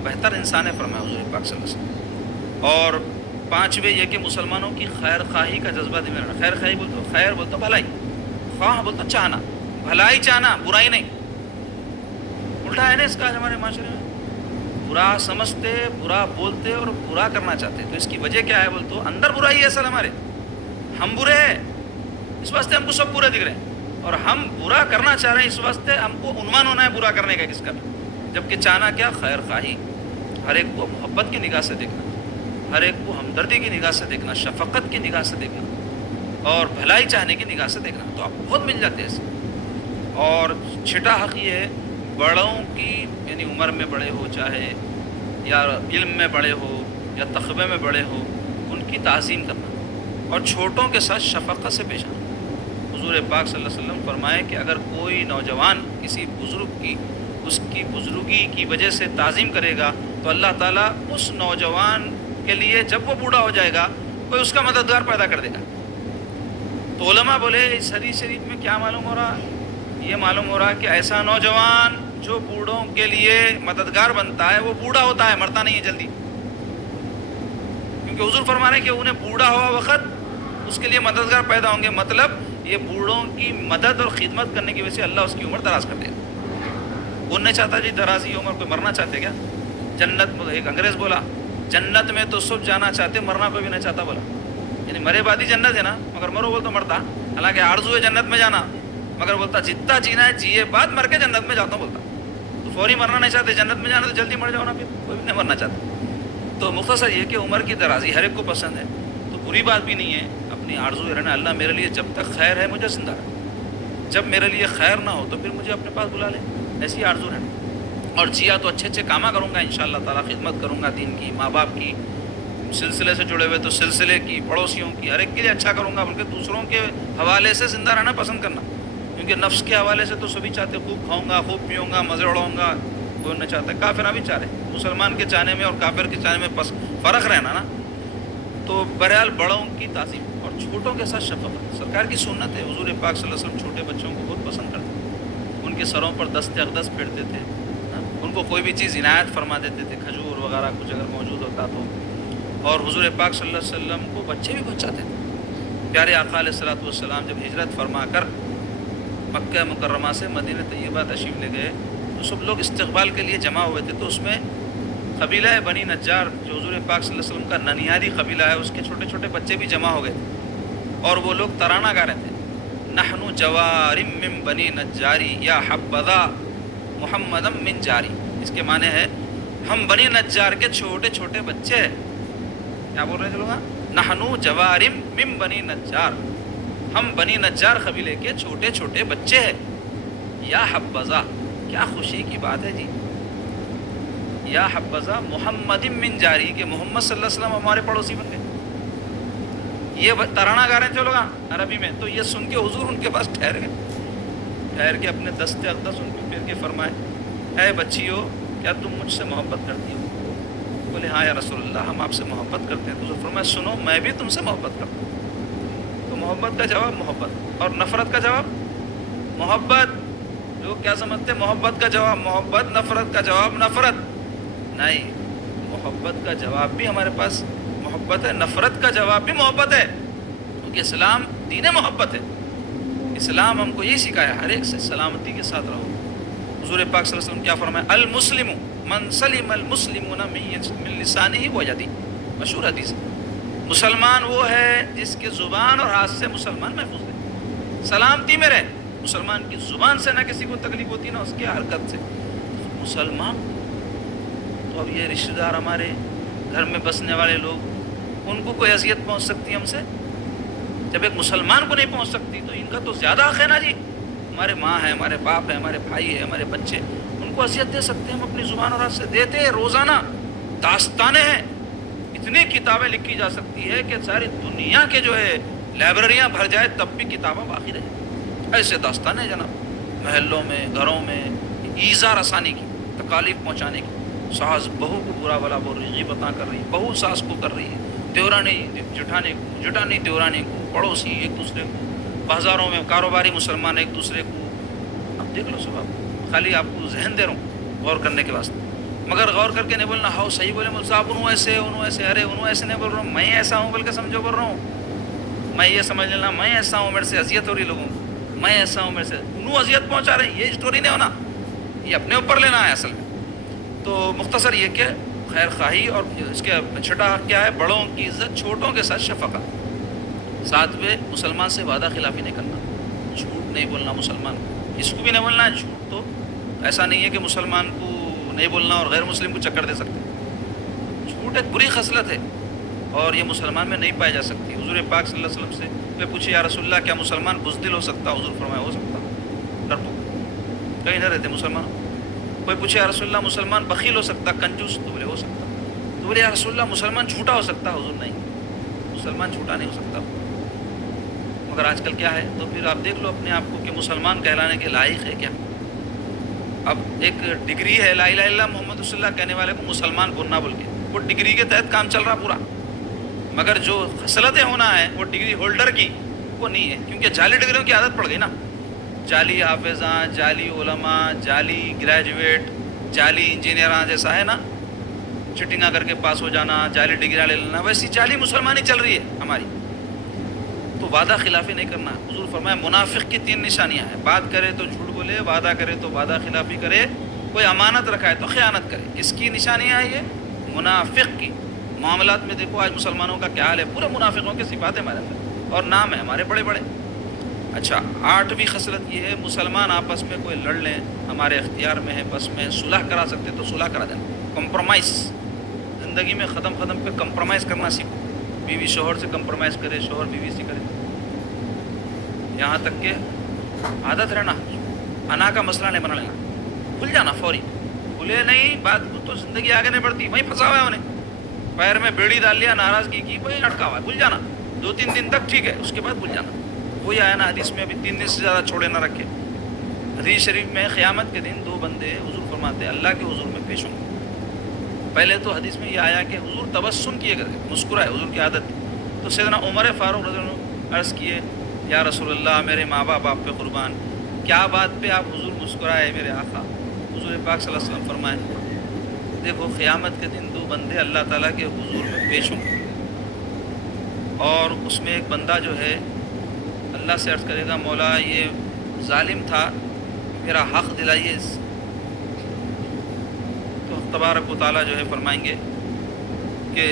بہتر انسان ہے، فرمایا حضور پاک صلی اللہ علیہ وسلم۔ اور 5ویں یہ کہ مسلمانوں کی خیر خواہی کا جذبہ دل میں رہنا، خیر خواہی بولتے ہو، خیر بولتے ہو بھلائی، خواہ بولتے ہو چاہنا، بھلائی چاہنا، برائی نہیں۔ الٹا ہے نا اس کا ہمارے معاشرے میں، برا سمجھتے، برا بولتے اور برا کرنا چاہتے، تو اس کی وجہ کیا ہے بولتے ہو؟ اندر برائی ہے اصل ہمارے، ہم برے ہیں، اس واسطے ہم کو سب برے دکھ رہے ہیں، اور ہم برا کرنا چاہ رہے ہیں، اس واسطے ہم کو عنوان ہونا ہے برا کرنے کا کس کا بھی، جبکہ چاہنا کیا؟ خیر خواہی، ہر ایک کو محبت کی نگاہ سے دیکھنا، ہر ایک کو ہمدردی کی نگاہ سے دیکھنا، شفقت کی نگاہ سے دیکھنا اور بھلائی چاہنے کی نگاہ سے دیکھنا، تو آپ بہت مل جاتے ہیں اس سے۔ اور 6ٹھا حق یہ ہے بڑوں کی، یعنی عمر میں بڑے ہو چاہے یا علم میں بڑے ہو یا تقوی میں بڑے ہو، ان کی تعظیم کرنا اور چھوٹوں کے ساتھ شفقت سے پیش آنا۔ حضور پاک صلی اللہ علیہ وسلم فرمائے کہ اگر کوئی نوجوان کسی بزرگ کی اس کی بزرگی کی وجہ سے تعظیم کرے گا تو اللہ تعالیٰ اس نوجوان کے لیے جب وہ بوڑھا ہو جائے گا کوئی اس کا مددگار پیدا کر دے گا۔ تو علماء بولے اس حدیث شریف میں کیا معلوم ہو رہا؟ یہ معلوم ہو رہا کہ ایسا نوجوان جو بوڑھوں کے لیے مددگار بنتا ہے وہ بوڑھا ہوتا ہے، مرتا نہیں ہے جلدی، کیونکہ حضور فرما رہے ہیں کہ انہیں بوڑھا ہوا وقت اس کے لیے مددگار پیدا ہوں گے، مطلب یہ بوڑھوں کی مدد اور خدمت کرنے کی وجہ سے اللہ اس کی عمر دراز کر دے گا۔ وہ نہیں چاہتا جی درازی عمر، کوئی مرنا چاہتے کیا؟ جنت میں ایک انگریز بولا جنت میں تو سب جانا چاہتے، مرنا کوئی بھی نہیں چاہتا بولا، یعنی مرے بعد ہی جنت ہے نا، مگر مرو بول تو مرتا، حالانکہ آرزو ہے جنت میں جانا، مگر بولتا جتنا جینا ہے جیے بعد مر کے جنت میں جاتا ہوں بولتا۔ تو فوری مرنا نہیں چاہتے، جنت میں جانا تو جلدی مر جاؤ نا، پھر کوئی بھی نہیں مرنا چاہتا۔ تو مختصر یہ کہ عمر کی درازی ہر ایک کو پسند ہے، تو بری بات بھی نہیں ہے، اپنی آرزو رہنا، اللہ میرے لیے جب تک خیر ہے مجھے زندہ رہے، جب میرے لیے خیر نہ ہو تو پھر مجھے اپنے پاس بلا لے، ایسی آرزو رہنا۔ اور جیا تو اچھے اچھے کامہ کروں گا انشاءاللہ تعالیٰ، خدمت کروں گا دین کی، ماں باپ کی، سلسلے سے جڑے ہوئے تو سلسلے کی، پڑوسیوں کی، ہر ایک کے لیے اچھا کروں گا، بلکہ دوسروں کے حوالے سے زندہ رہنا پسند کرنا، کیونکہ نفس کے حوالے سے تو سبھی چاہتے، خوب کھاؤں گا، خوب پیوں گا، مزے اڑاؤں گا، کوئی نہیں چاہتا، کافر بھی چاہ رہے، مسلمان کے چاہنے میں اور کافر کے چاہنے میں فرق رہنا نا۔ تو بہرحال بڑوں کی تعظیم اور چھوٹوں کے ساتھ شفقت سرکار کی سنت ہے، حضور پاک صلی اللہ علیہ وسلم چھوٹے بچوں کو بہت پسند کرتے، ان کے سروں پر دست اقدس پھیرتے تھے، ان کو کوئی بھی چیز عنایت فرما دیتے تھے، کھجور وغیرہ کچھ اگر موجود ہوتا تو، اور حضور پاک صلی اللہ علیہ وسلم کو بچے بھی بہت چاہتے تھے۔ پیارے آقا علیہ الصلوۃ والسلام جب ہجرت فرما کر مکہ مکرمہ سے مدینہ طیبہ تشریف لے گئے تو سب لوگ استقبال کے لیے جمع ہوئے تھے، تو اس میں قبیلہ بنی نجار جو حضور پاک صلی اللہ علیہ وسلم کا ننیالی قبیلہ ہے، اس کے چھوٹے چھوٹے بچے بھی جمع ہو گئے تھے، اور وہ لوگ ترانہ گا رہے تھے، نحن جوارم من بنی نجاری یا حبذا محمدم من جاری، اس کے معنی ہے ہم بنی نجار کے چھوٹے چھوٹے بچے ہیں۔ کیا بول رہے ہیں لوگ؟ نحن جوارم من بنی نجار، ہم بنی نجار قبیلے کے چھوٹے چھوٹے بچے ہیں۔ یا حبذا، کیا خوشی کی بات ہے جی، یا حبذا محمد من جاری، کہ محمد صلی اللہ علیہ وسلم ہمارے پڑوسی بن گئے۔ یہ ترانہ گا رہے ہیں جو لوگ عربی میں، تو یہ سن کے حضور ان کے پاس ٹھہر گئے، ٹھہر کے اپنے دست اقدس ان کو پھیر کے فرمائے، اے بچیو کیا تم مجھ سے محبت کرتی ہو؟ بولے ہاں یا رسول اللہ ہم آپ سے محبت کرتے ہیں۔ تو فرمایا سنو میں بھی تم سے محبت کرتا ہوں۔ تو محبت کا جواب محبت، اور نفرت کا جواب محبت۔ لوگ کیا سمجھتے ہیں محبت کا جواب محبت، نفرت کا جواب نفرت، نہیں، محبت کا جواب بھی ہمارے پاس محبت ہے، نفرت کا جواب بھی محبت ہے، کیونکہ اسلام دین محبت ہے۔ اسلام ہم کو یہی سکھایا ہر ایک سے سلامتی کے ساتھ رہو۔ حضور پاک صلی اللہ علیہ وسلم کیا فرمایا؟ المسلم من سلم المسلمون من لسانہ و یدہ، مشہور حدیث ہے۔ مسلمان وہ ہے جس کے زبان اور ہاتھ سے مسلمان محفوظ ہے، سلامتی میں رہے، مسلمان کی زبان سے نہ کسی کو تکلیف ہوتی نہ اس کی حرکت سے، مسلمان۔ تو اب یہ رشتہ دار ہمارے گھر میں بسنے والے لوگ، ان کو کوئی اذیت پہنچ سکتی ہم سے؟ جب ایک مسلمان کو نہیں پہنچ سکتی تو ان کا تو زیادہ حق ہے نا جی، ہمارے ماں ہے، ہمارے باپ ہے، ہمارے بھائی ہے، ہمارے بچے، ان کو اذیت دے سکتے ہیں ہم اپنی زبان اور ہاتھ سے، دیتے ہیں روزانہ، داستانیں ہیں، اتنی کتابیں لکھی جا سکتی ہے کہ ساری دنیا کے جو ہے لائبریریاں بھر جائے تب بھی کتابیں باقی رہے، ایسے داستانیں جناب، محلوں میں، گھروں میں ایذا رسانی کی، تکالیف پہنچانے کی، ساس بہو کو برا بلا بول رہی، غیبتاں کر رہی، بہو ساس کو کر رہی ہے، دیورانی جٹھانے کو، جٹھانی دیورانی کو، پڑوسی ایک دوسرے کو، بازاروں میں کاروباری مسلمان ایک دوسرے کو، اب دیکھ لو سب، آپ خالی آپ کو ذہن دے رہا ہوں غور کرنے کے واسطے، مگر غور کر کے نہیں بولنا ہاؤ صحیح بولے مول صاحب، انہوں ایسے انہوں ایسے، ارے انہوں ایسے نہیں بول رہا ہوں، میں ایسا ہوں بلکہ سمجھو بول رہا ہوں، میں یہ سمجھ لینا میں ایسا ہوں، میرے سے اذیت ہو رہی لوگوں کو، میں ایسا ہوں، میرے سے انہوں اذیت پہنچا رہے ہیں، یہ اسٹوری نہیں ہونا، یہ اپنے اوپر لینا ہے اصل میں۔ تو مختصر یہ کہ خیر خواہی، اور اس کے چھٹا کیا ہے؟ بڑوں کی عزت، چھوٹوں کے ساتھ شفقت، ساتھ میں مسلمان سے وعدہ خلافی نہیں کرنا، جھوٹ نہیں بولنا مسلمان کو، اس کو بھی نہیں بولنا ہے جھوٹ، تو ایسا نہیں ہے کہ مسلمان کو نہیں بولنا اور غیر مسلم کو چکر دے سکتے، جھوٹ ایک بری خصلت ہے اور یہ مسلمان میں نہیں پائی جا سکتی۔ حضور پاک صلی اللہ علیہ وسلم سے میں پوچھے یا رسول اللہ کیا مسلمان بزدل ہو سکتا؟ حضور فرمایا ہو سکتا، ڈرپوک کہیں نہ رہتے مسلمان۔ کوئی پوچھے یا رسول اللہ مسلمان بخیل ہو سکتا، کنجوس؟ تو بولے ہو سکتا۔ تو بولے یا رسول اللہ مسلمان جھوٹا ہو سکتا؟ حضور نہیں، مسلمان جھوٹا نہیں ہو سکتا۔ مگر آج کل کیا ہے؟ تو پھر آپ دیکھ لو اپنے آپ کو کہ مسلمان کہلانے کے لائق ہے کیا؟ اب ایک ڈگری ہے لا الہ الا اللہ محمد رسول اللہ کہنے والے کو مسلمان بننا بول کے، وہ ڈگری کے تحت کام چل رہا پورا، مگر جو خصلتیں ہونا ہے وہ ڈگری ہولڈر کی وہ نہیں ہے، کیونکہ جعلی ڈگریوں کی عادت پڑ گئی نا، جعلی حافظاں، جعلی علماء، جعلی گریجویٹ، جعلی انجینئراں جیسا ہے نا، چٹنگا کر کے پاس ہو جانا، جعلی ڈگری لے لینا، ویسی جعلی مسلمانی چل رہی ہے ہماری۔ وعدہ خلافی نہیں کرنا. حضور فرمایا منافق کی 3 نشانیاں ہیں. بات کرے تو جھوٹ بولے، وعدہ کرے تو وعدہ خلافی کرے، کوئی امانت رکھائے تو خیانت کرے. کس کی نشانیاں ہیں یہ؟ منافق کی. معاملات میں دیکھو آج مسلمانوں کا کیا حال ہے، پورے منافقوں کی صفات ہے ہمارے اندر اور نام ہے ہمارے بڑے بڑے. اچھا 8ویں خصلت یہ ہے، مسلمان آپس میں کوئی لڑ لیں، ہمارے اختیار میں ہے، بس میں صلح کرا سکتے تو صلح کرا دیں. کمپرومائز زندگی میں ختم پہ کمپرومائز کرنا سیکھو. بیوی شوہر سے کمپرومائز کرے، شوہر بیوی سے کرے، یہاں تک کہ عادت رہنا. انا کا مسئلہ نہیں بنا لینا، کھل جانا فوری. کھلے نہیں بات کو تو زندگی آگے نہیں بڑھتی. وہیں پھنسا ہوا ہے انہیں، پیر میں بیڑی ڈال لیا، ناراضگی کی، وہیں اٹکا ہوا ہے. کھل جانا 2-3 دن تک ٹھیک ہے، اس کے بعد کھل جانا. وہی آیا نا حدیث میں، ابھی 3 دن سے زیادہ چھوڑے نہ رکھے. حدیث شریف میں قیامت کے دن 2 بندے حضور فرماتے ہیں اللہ کے حضور میں پیش ہوں گے. پہلے تو حدیث میں یہ آیا کہ حضور تبسم کیے کرتے، مسکرائے، حضور کی عادت تھی. تو سیدنا عمر فاروق رضی اللہ عنہ عرض کیے یا رسول اللہ میرے ماں باپ آپ پہ قربان، کیا بات پہ آپ حضور مسکرائے میرے آقا؟ حضور پاک صلی اللہ علیہ وسلم فرمائے دیکھو قیامت کے دن 2 بندے اللہ تعالیٰ کے حضور میں پیش ہوں گے، اور اس میں ایک بندہ جو ہے اللہ سے عرض کرے گا مولا یہ ظالم تھا، میرا حق دلائیے. تو تبارک و تعالیٰ جو ہے فرمائیں گے کہ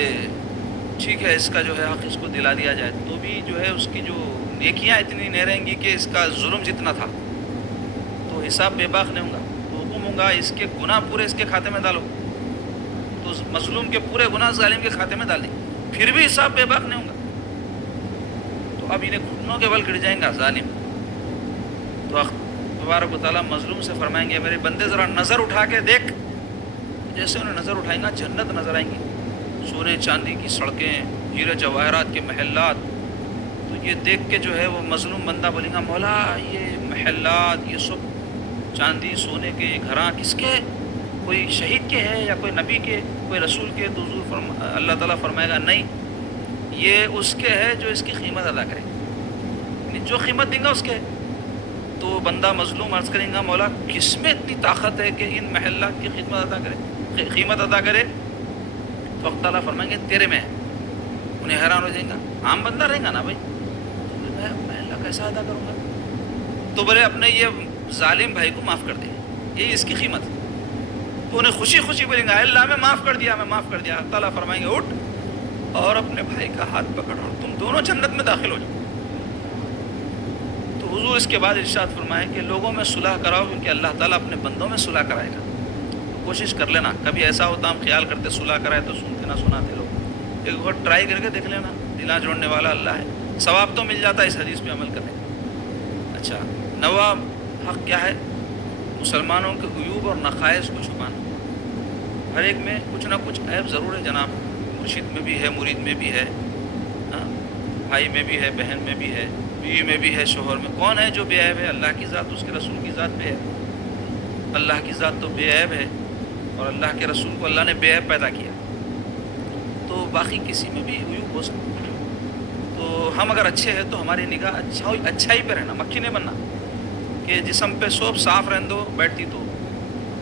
ٹھیک ہے اس کا جو ہے حق اس کو دلا دیا جائے. تو بھی جو ہے اس کی جو نیکیاں اتنی نہیں رہیں گی کہ اس کا ظلم جتنا تھا. تو حساب بے باک نہیں ہوگا. تو حکم ہوگا اس کے گناہ پورے اس کے کھاتے میں ڈالو. تو مظلوم کے پورے گناہ ظالم کے کھاتے میں ڈال دیں، پھر بھی حساب بے باک نہیں ہوگا. تو اب انہیں گھٹنوں کے بل گر جائیں گا ظالم. تو تبارک و تعالیٰ مظلوم سے فرمائیں گے میرے بندے ذرا نظر اٹھا کے دیکھ. جیسے انہیں نظر اٹھائیں گا جنت نظر آئیں گی، سونے چاندی کی سڑکیں، ہیرے جواہرات کے محلات. تو یہ دیکھ کے جو ہے وہ مظلوم بندہ بولے گا مولا یہ محلات، یہ سب چاندی سونے کے گھراں کس کے؟ کوئی شہید کے ہیں یا کوئی نبی کے، کوئی رسول کے؟ تو حضور اللہ تعالیٰ فرمائے گا نہیں، یہ اس کے ہے جو اس کی قیمت ادا کرے، یعنی جو قیمت دیں گا اس کے. تو بندہ مظلوم عرض کریں گا مولا کس میں اتنی طاقت ہے کہ ان محلات کی قیمت ادا کرے؟ تو اللہ تعالیٰ فرمائیں گے تیرے میں ہے. انہیں حیران ہو جائیں گا، عام بندہ رہے گا نا بھائی، میں اللہ کیسا ادا کروں گا؟ تو بولے اپنے یہ ظالم بھائی کو معاف کر دے، یہ اس کی قیمت. تو انہیں خوشی خوشی بولیں گا اللہ میں معاف کر دیا، میں معاف کر دیا. اللہ تعالیٰ فرمائیں گے اٹھ اور اپنے بھائی کا ہاتھ پکڑ اور تم دونوں جنت میں داخل ہو جاؤ. تو حضور اس کے بعد ارشاد فرمائے کہ لوگوں میں صلح کراؤ کیونکہ اللہ تعالیٰ اپنے بندوں میں صلح کرائے گا. تو کوشش کر لینا، کبھی ایسا ہوتا ہم خیال کرتے صلح کرائے تو سنتے نہ سناتے لوگ. ایک بار ٹرائی کر کے دیکھ لینا، دلاں جوڑنے والا اللہ ہے، ثواب تو مل جاتا ہے اس حدیث پہ عمل کرنے. اچھا 9واں حق کیا ہے؟ مسلمانوں کے عیوب اور نقائص کو چھپانا. ہر ایک میں کچھ نہ کچھ عیب ضرور ہے جناب، مرشد میں بھی ہے، مرید میں بھی ہے، بھائی میں بھی ہے، بہن میں بھی ہے، بیوی میں بھی ہے، شوہر میں. کون ہے جو بے عیب ہے؟ اللہ کی ذات، اس کے رسول کی ذات بے عیب. اللہ کی ذات تو بے عیب ہے اور اللہ کے رسول کو اللہ نے بے عیب پیدا کیا. تو باقی کسی میں بھی عیوب ہو سکتا. تو ہم اگر اچھے ہیں تو ہماری نگاہ اچھائی پہ رہنا، مکھی نہیں بننا کہ جسم پہ سوپ صاف رہنے دو بیٹھتی تو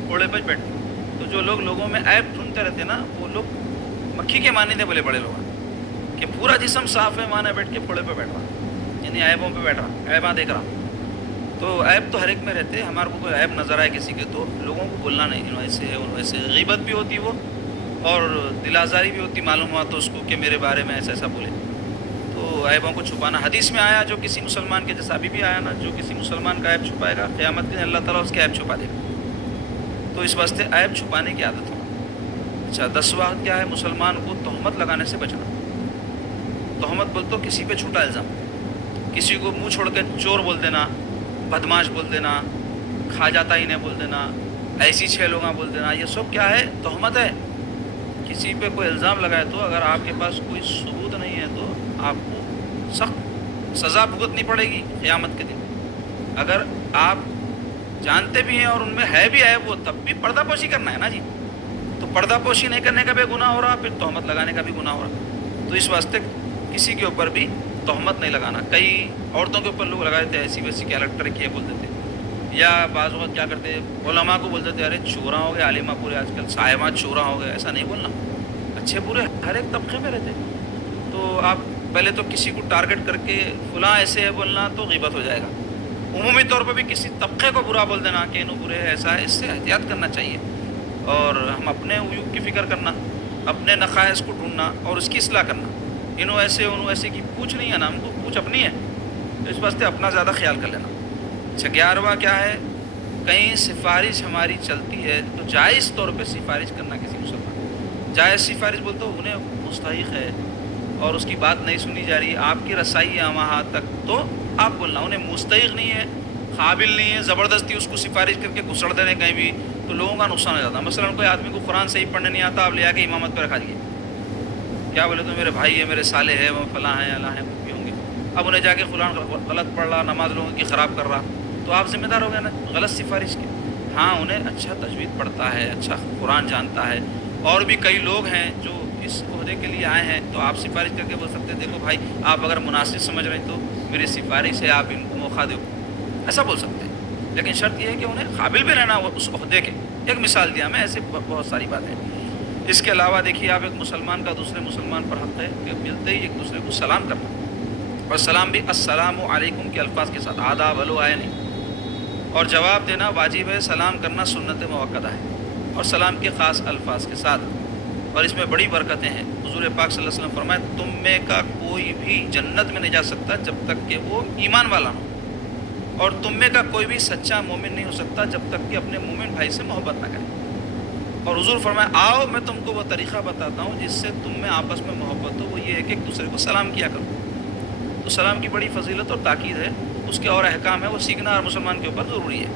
کوڑے پہ بیٹھتی. تو جو لوگ لوگوں میں عیب ڈھونڈتے رہتے ہیں نا وہ لوگ مکھی کے مانندے بولے بڑے لوگ کہ پورا جسم صاف ہے، مانا بیٹھ کے کوڑے پہ بیٹھ رہا، یعنی عیبوں پہ بیٹھ رہا، عیباں دیکھ رہا. تو عیب تو ہر ایک میں رہتے. ہمارے کو کوئی عیب نظر آئے کسی کے تو لوگوں کو بولنا نہیں، انہوں ایسے ہے انہوں ایسے. غیبت بھی ہوتی وہ اور دل آزاری بھی ہوتی، معلوم ہوا تو اس کو کہ میرے بارے میں ایسا ایسا بولے. تو عیبوں کو چھپانا. حدیث میں آیا جو کسی مسلمان کے، جیسا ابھی بھی آیا نا، جو کسی مسلمان کا عیب چھپائے گا قیامت کے دن اللہ تعالیٰ اس کے عیب چھپا دے گا. تو اس واسطے عیب چھپانے کی عادت ہو. اچھا 10واں کیا ہے؟ مسلمان کو تہمت لگانے سے بچنا. تہمت بول تو کسی پہ چھوٹا الزام، کسی کو منہ چھوڑ کے چور بول دینا، بدماش بول دینا، کھا جاتا ہی نہیں بول دینا، ایسی 6 لوگاں بول دینا، یہ سب کیا ہے؟ تہمت ہے. کسی پہ کوئی الزام لگائے تو اگر آپ کے پاس کوئی ثبوت نہیں ہے تو آپ کو سخت سزا بھگتنی پڑے گی قیامت کے دن. اگر آپ جانتے بھی ہیں اور ان میں ہے بھی وہ تب بھی پردہ پوشی کرنا ہے نا جی. تو پردہ پوشی نہیں کرنے کا بھی گناہ ہو رہا، پھر تہمت لگانے کا بھی گناہ ہو رہا. تو اس واسطے کسی کے اوپر بھی تہمت نہیں لگانا. کئی عورتوں کے اوپر لوگ لگا دیتے ایسی ویسی کیریکٹر کی بول دیتے، یا بعض وقت کیا کرتے علماء کو بول دیتے ارے چورا ہو گئے عالمہ پورے آج کل، صاحبات چورا ہو گئے. ایسا نہیں بولنا، اچھے برے ہر ایک طبقے میں رہتے. تو آپ پہلے تو کسی کو ٹارگٹ کر کے فلاں ایسے ہے بولنا تو غیبت ہو جائے گا. عمومی طور پہ بھی کسی طبقے کو برا بول دینا کہ انہوں برے ہے ایسا ہے, اس سے احتیاط کرنا چاہیے. اور ہم اپنے عیوب کی فکر کرنا, اپنے نقائص کو ڈھونڈنا اور اس کی اصلاح کرنا. انہوں ایسے انہوں ایسے کی پوچھ نہیں ہے نا, ہم کو پوچھ اپنی ہے, تو اس واسطے اپنا زیادہ خیال کر لینا. اچھا 11واں کیا ہے, کہیں سفارش ہماری چلتی ہے تو جائز طور پہ سفارش کرنا کسی مسلمان. جائز سفارش بولتے ہو انہیں مستحق ہے اور اس کی بات نہیں سنی جا رہی ہے, آپ کی رسائی ہے وہاں تک, تو آپ بولنا. انہیں مستحق نہیں ہے, قابل نہیں ہے, زبردستی اس کو سفارش کر کے گھسڑ دینے کہیں بھی تو لوگوں کا نقصان ہو جاتا ہے. مثلا کوئی آدمی کو قرآن صحیح پڑھنے نہیں آتا, آپ لے آ کے امامت پہ رکھا دیے, کیا بولے تو میرے بھائی ہے, میرے سالے ہے, وہ فلاں ہیں اللہ ہیں, کچھ بھی ہوں گے. اب انہیں جا کے قرآن غلط پڑھ رہا, نماز لوگوں کی خراب کر رہا, تو آپ ذمہ دار ہو گئے نا غلط سفارش کے. ہاں انہیں اچھا تجوید پڑھتا ہے, اچھا قرآن جانتا ہے, اور بھی کئی لوگ ہیں جو اس عہدے کے لیے آئے ہیں, تو آپ سفارش کر کے بول سکتے ہیں دیکھو بھائی آپ اگر مناسب سمجھ رہے ہیں تو میری سفارش ہے, آپ ان کو موقع دو, ایسا بول سکتے ہیں. لیکن شرط یہ ہے کہ انہیں قابل بھی رہنا اس عہدے کے. ایک مثال دیا میں, ایسے بہت ساری باتیں. اس کے علاوہ دیکھیے, آپ ایک مسلمان کا دوسرے مسلمان پر حق ہے کہ ملتے ہی ایک دوسرے کو سلام کرنا, اور سلام بھی السلام علیکم کے الفاظ کے ساتھ, آداب ہلو آئے نہیں, اور جواب دینا واجب ہے. سلام کرنا سنت موقدہ ہے, اور سلام کے خاص الفاظ کے ساتھ. اور اس میں بڑی برکتیں ہیں. حضور پاک صلی اللہ علیہ وسلم فرمائے تم میں کا کوئی بھی جنت میں نہیں جا سکتا جب تک کہ وہ ایمان والا ہو, اور تم میں کا کوئی بھی سچا مومن نہیں ہو سکتا جب تک کہ اپنے مومن بھائی سے محبت نہ کرے. اور حضور فرمائے آؤ میں تم کو وہ طریقہ بتاتا ہوں جس سے تم میں آپس میں محبت ہو, وہ یہ ہے کہ ایک دوسرے کو سلام کیا کرو. تو سلام کی بڑی فضیلت اور تاکید ہے, اس کے اور احکام ہے, وہ سیکھنا ہر مسلمان کے اوپر ضروری ہے.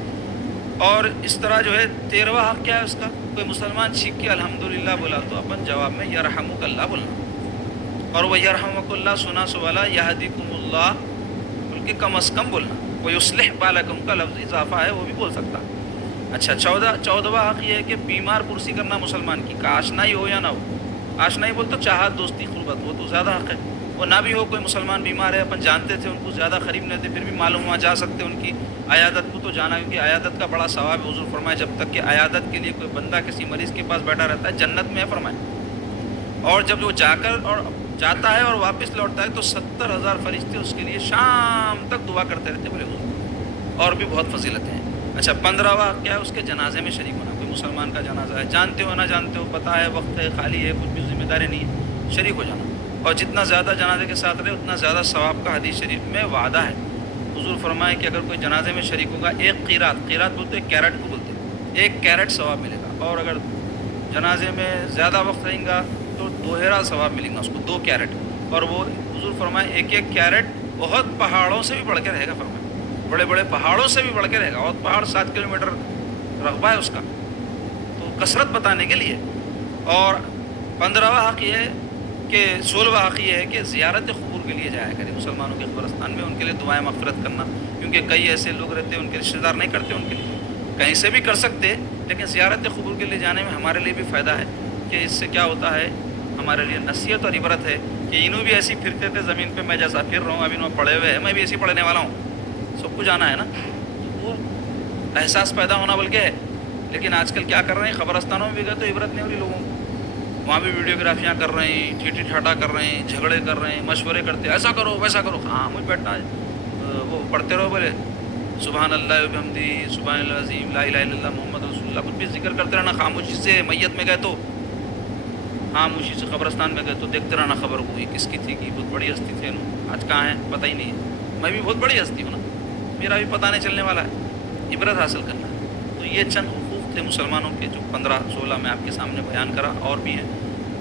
اور اس طرح جو ہے 13واں حق کیا ہے اس کا, کوئی مسلمان چیخ کے الحمدللہ بولا تو اپن جواب میں یرحمک اللہ بولنا, اور وہ یرحمک اللہ سنا سو والا یہدیکم اللہ بول کے کم از کم بولنا. کوئی یصلح بالکم کا لفظ اضافہ ہے, وہ بھی بول سکتا. اچھا 14واں حق یہ ہے کہ بیمار پرسی کرنا مسلمان کی, کا آشنائی ہو یا نہ ہو. آشنائی بول تو چاہت دوستی قربت, وہ تو زیادہ حق ہے. وہ نہ بھی ہو, کوئی مسلمان بیمار ہے, اپن جانتے تھے ان کو زیادہ قریب نہیں تھے, پھر بھی معلوم ہوا جا سکتے ان کی عیادت کو, تو جانا, کیونکہ عیادت کا بڑا ثواب ہے. حضور فرمائے جب تک کہ عیادت کے لیے کوئی بندہ کسی مریض کے پاس بیٹھا رہتا ہے جنت میں ہے فرمائے. اور جب وہ جا کر اور جاتا ہے اور واپس لوٹتا ہے تو 70,000 فرشتے اس کے لیے شام تک دعا کرتے رہتے بولے حضور. اور بھی بہت فضیلتیں ہیں. اچھا 15واں کیا ہے, اس کے جنازے میں شریک ہونا. کوئی مسلمان کا جنازہ ہے, جانتے ہو نہ جانتے ہو, پتہ ہے وقت ہے, خالی ہے, کچھ بھی ذمہ داری نہیں ہے, شریک ہو جانا. اور جتنا زیادہ جنازے کے ساتھ رہے اتنا زیادہ ثواب کا حدیث شریف میں وعدہ ہے. حضور فرمائے کہ اگر کوئی جنازے میں شریک ہوگا, ایک قیرات بولتے ہیں, کیرٹ کو بولتے ہیں, 1 کیرٹ ثواب ملے گا. اور اگر جنازے میں زیادہ وقت رہیں گا تو 2 ثواب ملیں گا اس کو, 2 کیرٹ. اور وہ حضور فرمائے 1 کیرٹ بہت پہاڑوں سے بھی بڑھ کے رہے گا فرمائے, بڑے بڑے پہاڑوں سے بھی بڑھ کے رہے گا. اور پہاڑ 7 کلومیٹر رقبہ ہے اس کا, تو کثرت بتانے کے لیے. اور 15واں حق یہ ہے کہ 16واں حق یہ ہے کہ زیارت قبور کے لیے جایا کرے مسلمانوں کے قبرستان میں, ان کے لیے دعائیں مغفرت کرنا. کیونکہ کئی ایسے لوگ رہتے ہیں ان کے رشتہ دار نہیں کرتے ان کے لیے, کہیں سے بھی کر سکتے, لیکن زیارت قبور کے لیے جانے میں ہمارے لیے بھی فائدہ ہے. کہ اس سے کیا ہوتا ہے, ہمارے لیے نصیحت اور عبرت ہے کہ انہوں بھی ایسی پھرتے تھے زمین پہ, میں جیسا پھر رہا ہوں, اب انہوں پڑے ہوئے ہیں, میں بھی ایسی پڑھنے والا ہوں, سب کو جانا ہے نا, تو وہ احساس پیدا ہونا بلکہ ہے. لیکن آج کل کیا کر رہے ہیں, قبرستانوں میں بھی گئے تو عبرت نہیں ہو رہی لوگوں کو, وہاں بھی ویڈیوگرافیاں کر رہے ہیں, ٹھیٹھی ٹھاٹا کر رہے ہیں, جھگڑے کر رہے ہیں, مشورے کرتے ہیں, ایسا کرو ویسا کرو. ہاں مجھے بیٹھنا ہے, وہ پڑھتے رہو بولے سبحان اللہ وبحمدہ سبحان اللہ العظیم لا الہ الا اللہ محمد رسول اللہ, کچھ بھی ذکر کرتے رہنا خاموشی سے. میت میں گئے تو خاموشی سے, قبرستان میں گئے تو دیکھتے رہنا خبر ہوئی کس کی تھی, کی بہت بڑی ہستی تھی, آج کہاں ہیں پتہ ہی نہیں ہے. میں بھی بہت بڑی ہستی ہوں نا, میرا بھی پتہ نہیں چلنے والا ہے. عبرت حاصل کرنا ہے. تو یہ چند حقوق تھے مسلمانوں کے جو 15-16 میں آپ کے سامنے بیان کرا, اور بھی ہیں.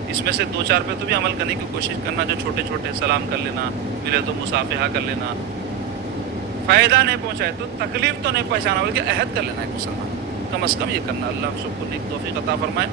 اس میں سے 2-4 پہ تو بھی عمل کرنے کی کوشش کرنا, جو چھوٹے چھوٹے, سلام کر لینا, ملے تو مصافحہ کر لینا, فائدہ نہیں پہنچائے تو تکلیف تو نہیں پہنچانا بلکہ عہد کر لینا ہے مسلمان, کم از کم یہ کرنا. اللہ ہم سب کو نیک توفیق عطا فرمائے.